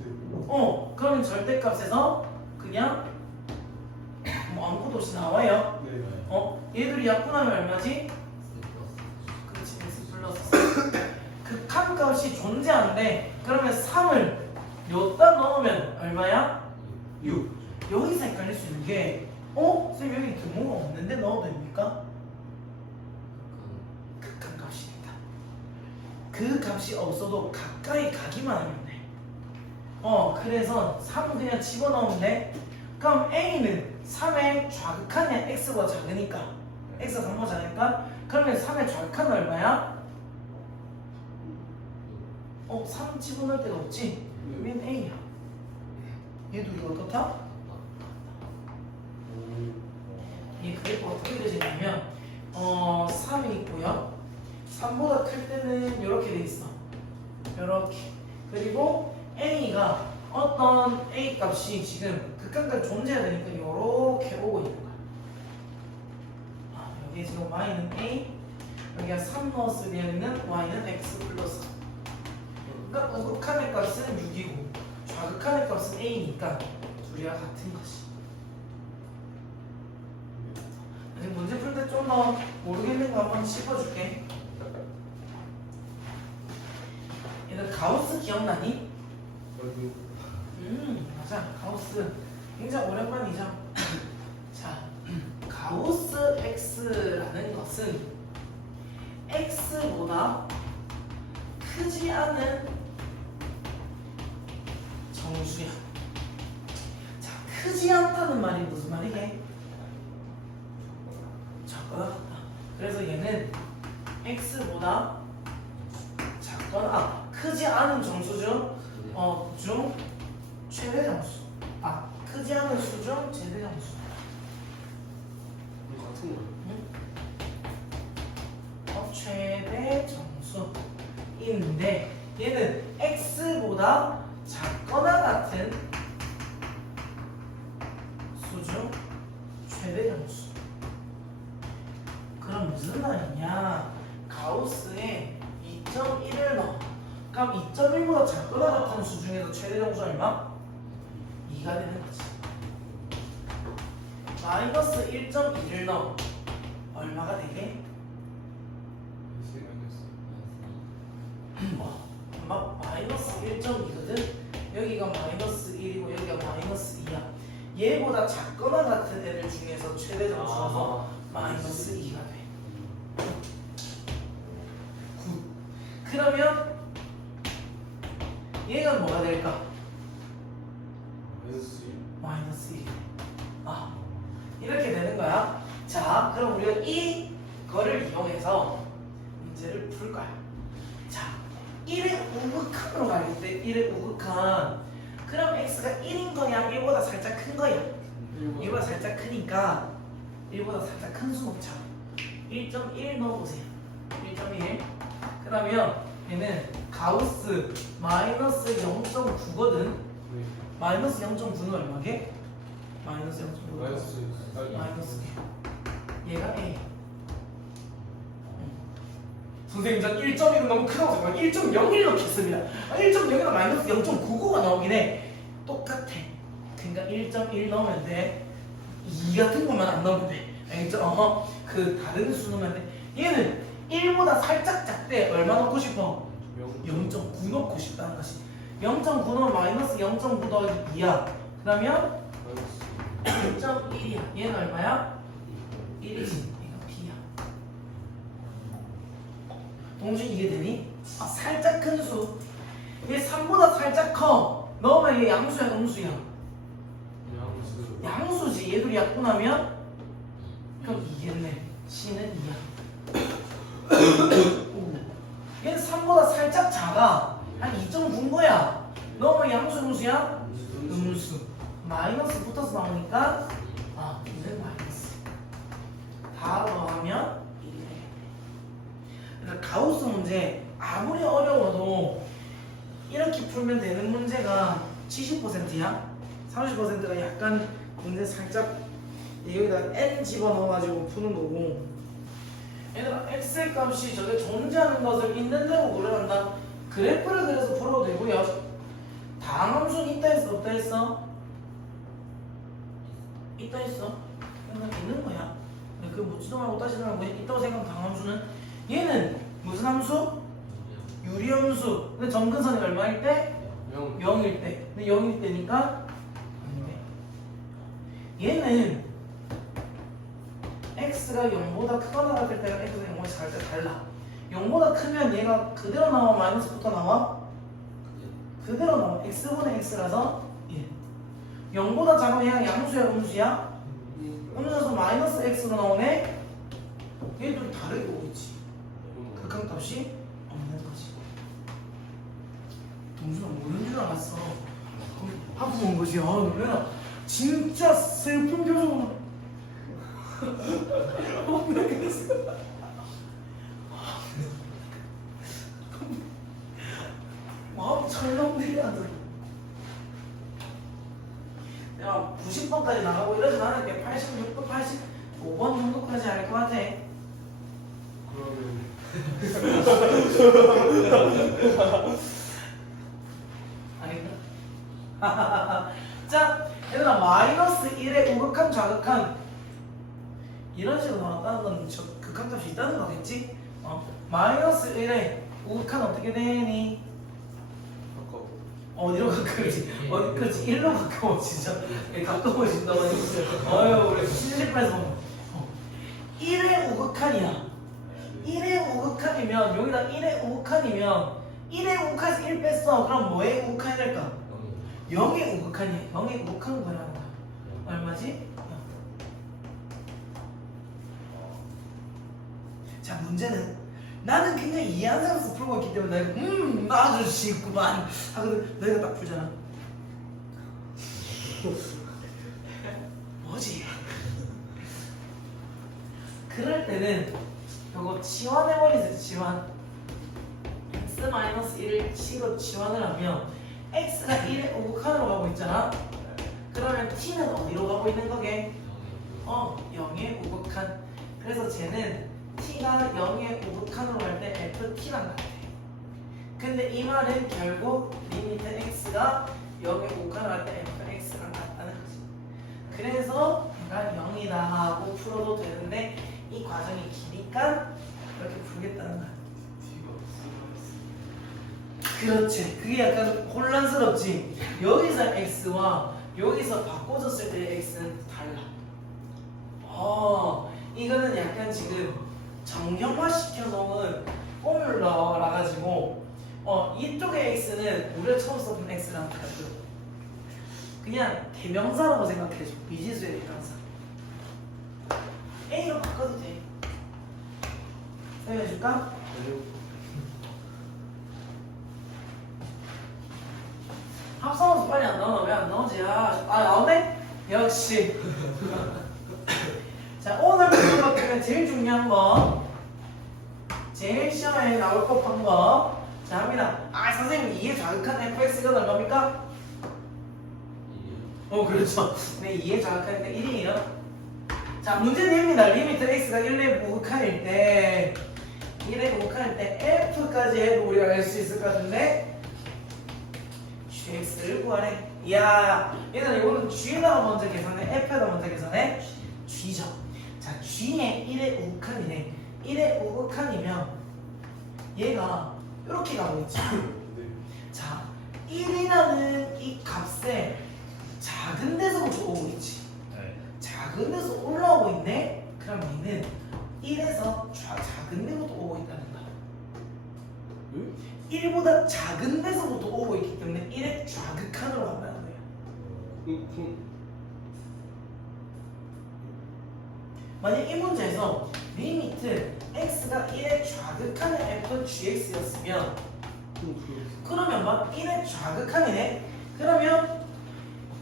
그러면 절대값에서 그냥 뭐 아무것도 없이 나와요. 얘들이 약분하면 얼마지? 그렇지, x 플러스. 극한값이 존재하는데 그러면 3을 여기다 넣으면 얼마야? 6. 여기서 헷갈릴 수 있는 게 선생님 여기 등호가 없는데 넣어도 됩니까? 극한값입니다. 그 값이 없어도 가까이 가기만 하면 돼. 그래서 3은 그냥 집어넣으면 돼. 그럼 A는 3의 좌극한이 X보다 작으니까 X가 3보다 작으니까 그러면 3의 좌극한은 얼마야? 3 집어넣을 데가 없지? 그러면 A야. 얘도 이거 어떻다? 이 그래프가 어떻게 되지냐면 3이 있고요. 3보다 클 때는 이렇게 돼 있어. 이렇게. 그리고 A가 어떤 A 값이 지금 극한까지 존재해야 되니까 이렇게 오고 있는 거야. 여기 지금 y는 A, 여기가 3 넣었을 때 여기는 y는 x 플러스. 그러니까 우극한의 값은 6이고 좌극한의 값은 a니까 둘이가 같은 것이. 아직 문제 풀 때 좀 더 모르겠는 거 한번 짚어줄게. 얘들 가우스 기억나니? 맞아. 가우스 굉장히 오랜만이죠. 자, 가우스 x라는 것은 x보다 크지 않은 정수야. 자, 크지 않다는 말이 무슨 말이게? 작거나 같다. 그래서 얘는 x보다 작거나 크지 않은 정수 중 최대 정수. 크지 않은 수 중 최대 정수. 같은 거예요. 최대 정수인데 얘는 x보다 작거나 같은 수 중 최대 정수. 그럼 무슨 말이냐? 가우스에 2.1을 넣어. 그럼 2.1보다 작거나 같은 수 중에서 최대 정수가 얼마? 2가 되는 거지. 마이너스 1.2를 넣어. 얼마가 되게? 마이너스 1.2거든? 여기가 마이너스 1이고 여기가 마이너스 2야. 얘보다 작거나 같은 애들 중에서 최대 정수라서 마이너스 2가 돼. 굿. 그러면 얘가 뭐가 될까? 마이너스 1. 이렇게 되는 거야. 자, 그럼 우리가 이거를 이용해서 문제를 풀 거야. 자, 1의 우극한으로 가릴 때 1의 우극한. 그럼 x가 1인 거냐 1보다 살짝 큰 거야? 1보다 살짝 크니까 1보다 살짝 큰 수 넣자. 1.1 넣어보세요. 1.1. 그러면 얘는 가우스 마이너스 0.9거든. 마이너스 0.9는 얼마게? 마이너스 0.9. 마이너스 얘가 A. 선생님 전 1.1은 너무 크다고 생각해요. 1.01 넣겠습니다. 1.0이랑 마이너스 0.99가 나오긴 해. 똑같아. 그러니까 1.1 넣으면 돼. 2 같은 것만 안 넣으면 돼. 알겠죠? 그 다른 수 넣으면 돼. 얘는 1보다 살짝 작대. 얼마 넣고 싶어? 0.9 넣고 싶다는 것이. 0.9 넣으면 마이너스 0.9 더하기 2야. 그러면 1.1이야. 얘는 얼마야? 1이지. 이거 B야. 동준 이해되니? 살짝 큰 수. 얘 3보다 살짝 커. 넣으면 얘 양수야, 음수야? 양수지. 얘들이 약분하면 그럼 2겠네. C는 2야. 얘는 3보다 살짝 작아. 한 2.9인 거야. 넣으면 양수, 음수야? 음수. 마이너스 붙어서 나오니까 얘는 마이너스. 다 더하면 1이네. 그러니까 가우스 문제 아무리 어려워도 이렇게 풀면 되는 문제가 70%야. 30%가 약간 문제 살짝 여기다 n 집어넣어가지고 푸는 거고. 얘들아 x의 값이 저게 존재하는 것을 있는 대로 고려한다. 그래프를 그려서 풀어도 되고요. 다항함수는 있다 했어 없다 했어? 있다 했어. 그냥 있는 거야. 그 묻지도 말고 따지도 말고 있다고 생각하면 다항함수는 얘는 무슨 함수? 유리함수. 근데 점근선이 얼마일 때? 0일 때. 근데 0일 때니까 얘는 x가 0보다 크거나 같을 때가 x가 0보다 작을 때 달라. 0보다 크면 얘가 그대로 나와 마이너스부터 나와? 그대로 나와. x분의 x라서 1. 0보다 작으면 얘가 양수야 음수야? 음수에서 마이너스 x로 나오네? 얘도 다르게 오겠지. 극한값이 없는 거지. 동준아 모르는 줄 알았어. 하품 온 거지. 놀래라. 진짜 슬픈 표정으로. 마음 철렁들이라더니. 내가 90번까지 나가고 이러진 않을게. 86번, 85번 정도까지 할 것 같아. 그러면 자, 얘들아 마이너스 1의 우극한 좌극한 이런 식으로 나왔다는 건 저 극한값이 있다는 거겠지? 마이너스 1의 우극한 어떻게 되니? 가까워. 어디로 가까워지? 그렇지 1로 가까워지죠. 가까워진다고 하니까 어휴 우리 시집에서 1의 우극한이야. 1의 우극한이면 여기다 1의 우극한이면 1의 우극한에서 1 뺐어. 그럼 뭐의 우극한이 될까? 0의 우극한이야. 0의 우극한 거라는 거야. 얼마지? 자 문제는 나는 굉장히 이해하는 사람으로서 풀고 있기 때문에 아주 쉽구만 하거든. 너희가 딱 풀잖아. 뭐지? 그럴 때는 이거 치환해버리세요. 치환. x-1을 t로 치환을 하면 x가 1의 우극한으로 가고 있잖아. 그러면 t는 어디로 가고 있는 거게? 0의 우극한. 그래서 쟤는 t가 0의 우극한으로 갈 때 ft랑 같아. 근데 이 말은 결국 리미트 x가 0의 우극한으로 갈 때 fx랑 같다는 거지. 그래서 얘가 0이다 하고 풀어도 되는데 이 과정이 기니까 이렇게 풀겠다는 거야. 그렇지. 그게 약간 혼란스럽지. 여기서 x와 여기서 바꿔줬을 때의 x는 달라. 이거는 약간 지금 정형화 시켜놓은 포뮬러라 가지고 이쪽의 x는 우리가 처음 썼던 x랑 다르고 그냥 대명사라고 생각해줘. 미지수의 대명사. a로 바꿔도 돼. 설명해줄까? 합성함수 빨리 안 나오나? 왜 안 나오지? 나오네? 역시. 자, 오늘 배운 것 중에 제일 중요한 거, 제일 시험에 나올 법한 거. 자, 합니다. 선생님, 2의 좌극한 fx가 얼마입니까? 그렇죠. 네, 2의 좌극한이니까 1이에요. 자, 문제 내립니다. 리미트 x가 1의 우극한일 때, 1의 우극한일 때 f까지 해도 우리가 알 수 있을 것 같은데, gx를 구하래. 이야, 얘들아 이거는 g에다가 먼저 계산해, f에다 먼저 계산해. g죠. 자, g의 1의 우극한이네. 1의 우극한이면 얘가 이렇게 가고 있지. 자, 1이라는 이 값에 작은 데서부터 오고 있지. 작은 데서 올라오고 있네? 그럼 얘는 1에서 작은 데부터 오고 있다는 거야. 1보다 작은 데서부터 오고 있기 때문에 1의 좌극한으로 간다는 거야. 만약 이 문제에서 리미트 x가 1의 좌극한의 f gx였으면 그러면 막 1의 좌극한이네? 그러면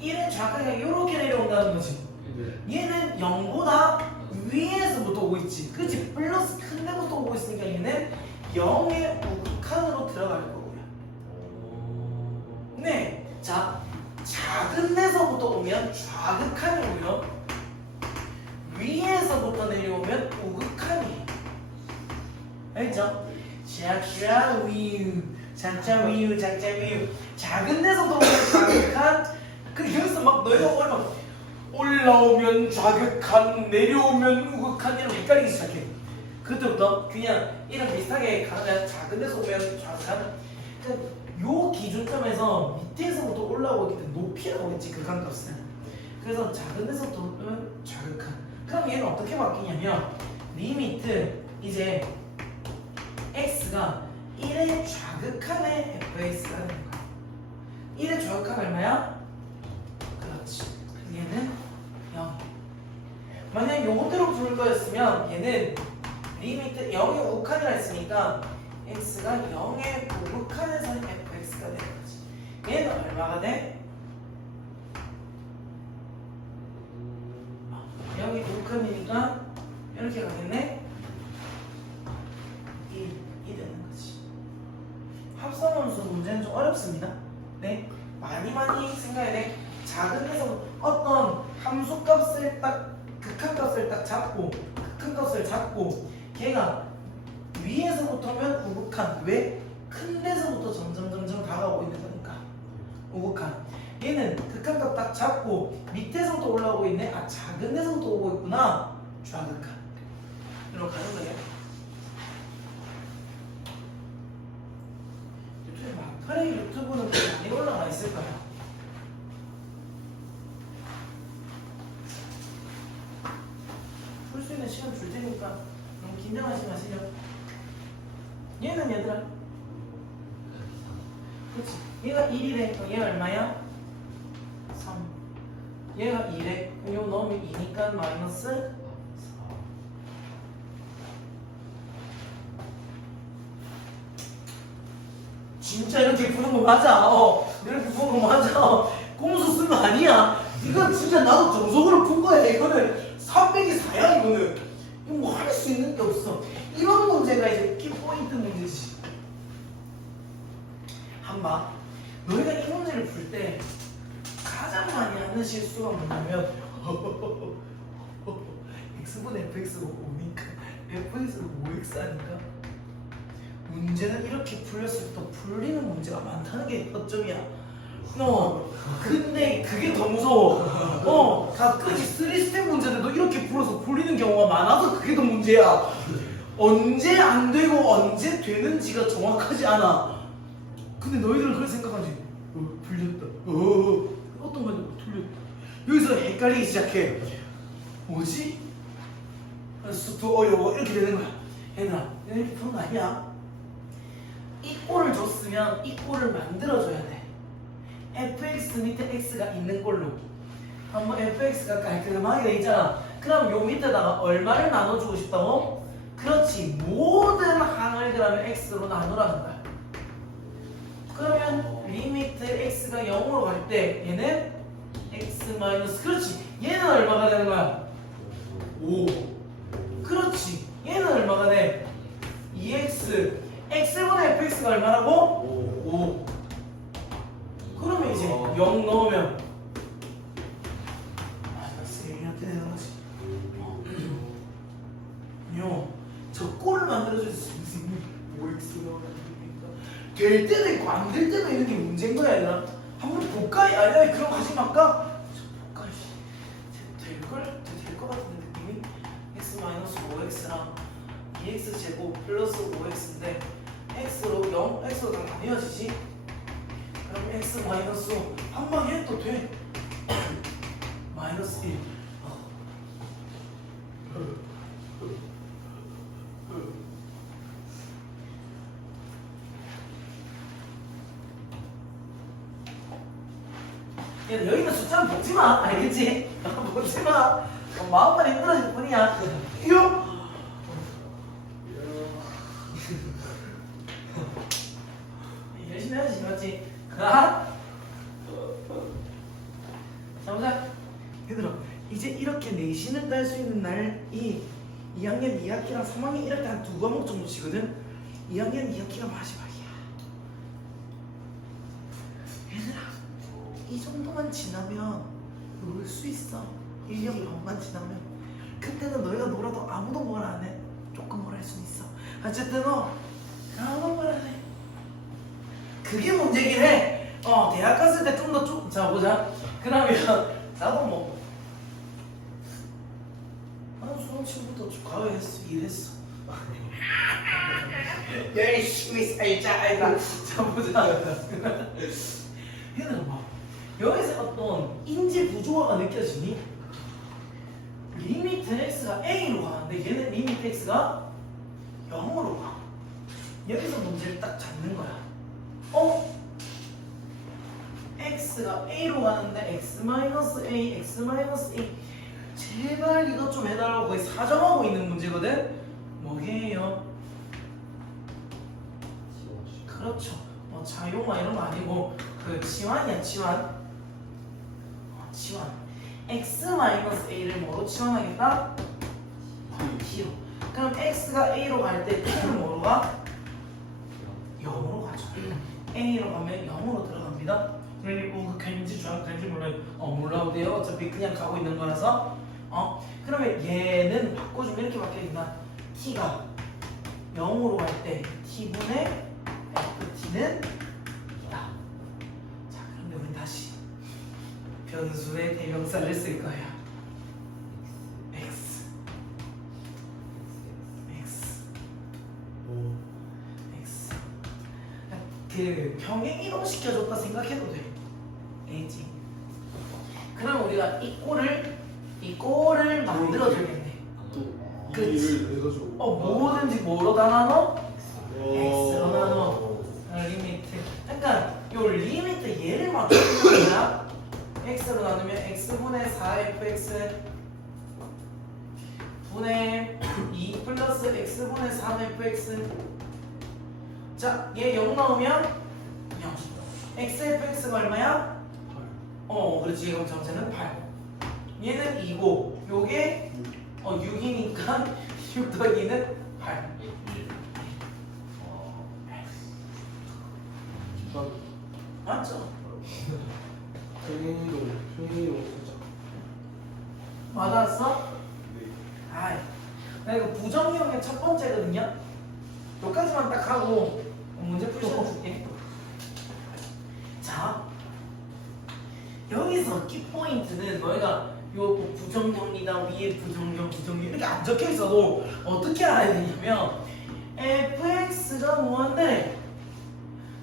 1의 좌극이 이렇게 내려온다는 거지. 얘는 0보다 위에서부터 오고 있지. 그치? 플러스 큰 데부터 오고 있으니까 얘는 0의 우극한으로 들어갈 거고요. 네. 자, 작은 데서부터 오면 좌극한이고요. 위에서부터 내려오면 우극한이에요. 알죠? 작자 위유, 작자 위유, 작자 위유. 작은 데서부터 오면 좌극한. 여기서 막 너희가 올라오면 좌극한, 내려오면 우극한 이런 헷갈리기 시작해. 그때부터 그냥 이런 비슷하게 가면 작은 데서 오면 좌극한. 요 기준점에서 밑에서부터 올라오고 있기 때문에 높이라고 했지 극한값은. 그래서 작은 데서부터 오면 좌극한. 그럼 얘는 어떻게 바뀌냐면 리미트 이제 x가 1의 좌극한의 fx가 되는 거야. 1의 좌극한 얼마야? 그렇지. 얘는 0. 만약 요거대로 부를 거였으면 얘는 리미트 0의 우극한이라 했으니까 x가 0의 우극한에서 fx가 되는 거지. 얘는 얼마가 돼? 0의 우극한이니까 이렇게 가겠네? 1이 되는 거지. 합성함수 문제는 좀 어렵습니다. 네, 많이 생각해야 돼. 작은 데서 어떤 함수값을 딱 극한값을 딱 잡고 극한값을 잡고 걔가 위에서부터면 우극한. 왜? 큰 데서부터 점점 다가오고 있는 거니까 우극한. 얘는 극한값 딱 잡고 밑에서부터 올라오고 있네. 아 작은 데서부터 오고 있구나. 좌극한. 이렇게 가는 거예요. 요즘에 막판에 유튜브는 좀 많이 올라가 있을까요? 풀 수 있는 시간 줄 테니까 너무 긴장하지 마시죠. 얘는 얘들아 그렇지. 얘가 1이래. 그럼 얘가 얼마야? 3. 얘가 2래. 그럼 이거 넣으면 2니까 마이너스 진짜 이렇게 푸는 거 맞아. 이렇게 푸는 거 맞아. 공수 쓴 거 아니야. 이건 진짜 나도 정석으로 푼 거야. 이거는 300이 4야 이거는. 이거 뭐 할 수 있는 게 없어. 이런 문제가 이제 키포인트 문제지. 한번 너희가 이 문제를 풀 때 가장 많이 하는 실수가 뭐냐면 x분의 fx가 5니까 fx가 5x 하니까 문제는 이렇게 풀렸을 때 풀리는 문제가 많다는 게 허점이야. 근데 그게 더 무서워. 가끔씩 3스텝 문제들도 이렇게 풀어서 풀리는 경우가 많아서 그게 더 문제야. 언제 안 되고 언제 되는지가 정확하지 않아. 근데 너희들은 그렇게 생각하지. 풀렸다. 어떤 건지 틀렸다. 여기서 헷갈리기 시작해. 뭐지? 수도 어려워. 이렇게 되는 거야. 얘들아, 이렇게 푸는 거 아니야? 이 꼴을 줬으면 이 꼴을 만들어줘야 돼. fx 밑에 x가 있는 걸로. 한번 fx가 깔끔하게 돼 있잖아. 그럼 요 밑에다가 얼마를 나눠주고 싶다고? 그렇지. 모든 항을 그러면 x로 나누라는 거야. 그러면 리미트 x가 0으로 갈 때 얘는 x 마이너스 그렇지. 얘는 얼마가 되는 거야? 5. 그렇지. 얘는 얼마가 돼? 2x. x분의 fx가 얼마라고? 5. 그러면 이제 0 넣으면 마이너스 1 이렇게 되는 거지. 저 꼴을 만들어줄 수 있는 5x 넣으면 될 때도 있고 안 될 때도 있는 게 문제인 거야. 얘들아 한번 볼까? 아니야 그런 거 하지 말까? 저 볼까? 될거 같은 느낌이 x 마이너스 5x랑 2x 제곱 플러스 5x인데 x로 0, x로 다 나뉘어지지? 그럼 x 마이너스 5 한번 해도 돼. 마이너스 1. 여기는 숫자는 보지 마. 알겠지? 보지 마. 마음만 힘들어질 뿐이야. 이거 열심히 해야지, 맞지? 가. 자 보자. 얘들아, 이제 이렇게 내신을 딸 수 있는 날이 2학년 2학기랑 3학년 1학기 한 2과목 정도 치거든. 2학년 2학기가 마지막이야. 얘들아, 이 정도만 지나면 놀 수 있어. 1년 반만 지나면. 그때는 너희가 놀아도 아무도 뭘 안 해. 조금 뭘 할 수는 있어. 어쨌든 아무도 뭘 안 해. 그게 문제긴 해. 대학 갔을 때 좀 더 자 보자. 그러면 나도 뭐 수능 친구도 과외 일했어. 열심히 살자 아이가. 자 보자. 얘들아 봐. 여기서 어떤 인지 구조화가 느껴지니? 리미트 x가 a로 가는데 얘는 리미트 x가 0으로 가. 여기서 문제를 딱 잡는 거야. x가 a로 가는데 x-a, x-a. 제발 이것 좀 해달라고 거의 사정하고 있는 문제거든? 뭐게요? 그렇죠. 자용화 이런 거 아니고 그 치환이야, 치환. 치환. x-a를 뭐로 치환하겠다? t로. 그럼 x가 a로 갈 때 t는 뭐로 가? 0으로 가죠. a로 가면 0으로 들어갑니다. 그리고 극한인지 주황인지 몰라요. 몰라도 돼요. 어차피 그냥 가고 있는 거라서. 그러면 얘는 바꿔주면 이렇게 바뀌어진다. t가 0으로 갈 때 t분의 ft는 2다. 자, 그런데 우리 다시 변수의 대명사를 쓸 거야. x 오. x 그 평행 이동 시켜줬다 생각해도 돼. 알지? 그럼 우리가 이 꼴을 만들어줘야겠네. 또 그치. 이를 해가지고. 뭐든지 뭐로 다 나눠? 오. x로 나눠. 리미트. 그러니까 요 리미트 얘를 맞추는 거야. x로 나누면 x분의 4fx 분의 2 플러스 x분의 3fx. 자, 얘 0 나오면 0. xfx가 얼마야? 그렇지. 그럼 전체는 8. 얘는 2고 요게 6이니까 6 더하기는 8. 맞죠? 평행이동 살짝. 맞았어? 네. 아이, 나 이거 부정이형의 첫 번째거든요. 여기까지만 딱 하고 문제 풀어줄게. 자, 여기서 키포인트는 너희가 요 부정형이다 위에 부정형 이렇게 안 적혀 있어도 어떻게 알아야 되냐면 fx가 무한대.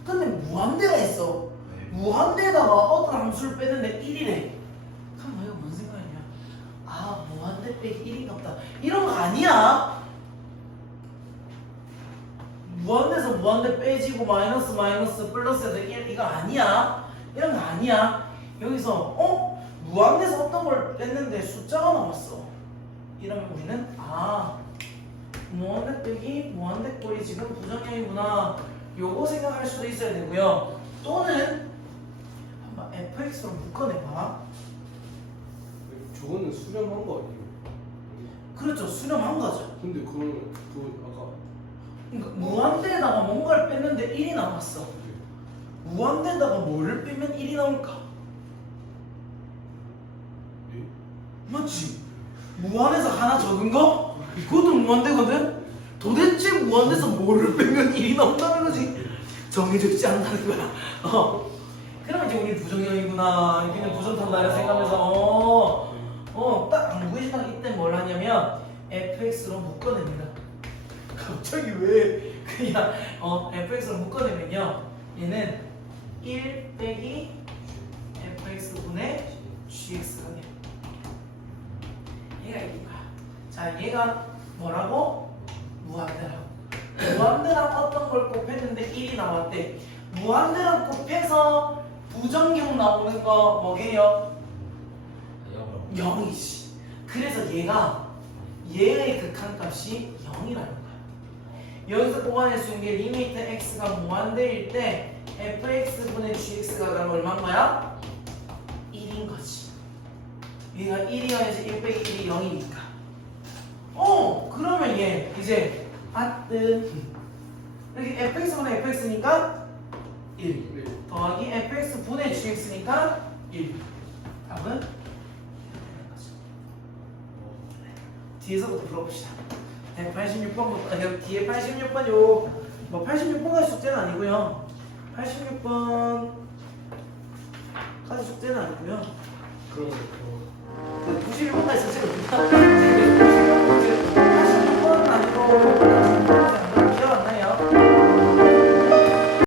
근데 무한대가 있어. 무한대에다가 어떤 함수를 빼는데 1이래. 그럼 너희가 뭔 생각이냐? 아, 무한대 빼기 1인가 보다. 이런 거 아니야. 무한대에서 무한대 빼지고 마이너스 플러스에서 1 이거 아니야. 이런 거 아니야. 여기서 무한대에서 어떤 걸 뺐는데 숫자가 나왔어. 이러면 우리는 무한대 빼기 무한대 꼴이 지금 부정형이구나. 요거 생각할 수도 있어야 되고요. 또는 한번 fx로 묶어내봐. 저거는 수렴한 거 아니에요? 그렇죠. 수렴한 거죠. 근데 그러면 아까 그러니까 무한대에다가 뭔가를 뺐는데 1이 남았어. 무한대에다가 뭐를 빼면 1이 나올까? 예? 맞지? 무한에서 하나 적은 거? 그것도 무한대거든? 도대체 무한대에서 뭐를 빼면 1이 나온다는 거지? 정해져 있지 않다는 거야. 그러면 이제 우리 부정형이구나. 여기는 부정탄다 이렇게 생각하면서 딱 안 구해지다가 이때 뭘 하냐면 fx로 묶어냅니다. 갑자기 왜 그냥 fx로 묶어내면요. 얘는 1 빼기 fx분의 gx가 돼. 얘가 이긴 거야. 자, 얘가 뭐라고? 무한대라고. 무한대랑 어떤 걸 곱했는데 1이 나왔대. 무한대랑 곱해서 부정형 나오는 거 뭐게요? 0이지. 그래서 얘의 극한값이 0이라는 거야. 여기서 뽑아낼 수 있는 게 리미트 x가 무한대일 때 fx분의 gx가 그럼 얼마인 거야? 1인 거지. 얘가 1이어야지 1 빼기 1이 0이니까. 그러면 얘 이제 여기 fx분의 fx니까 1 더하기 fx분의 gx니까 1. 답은 뒤에서부터 풀어봅시다. 186번부터 뒤에 86번 뭐 86번까지 숙제는 아니고요. 86번까지 숙제는 아니고요. 그러면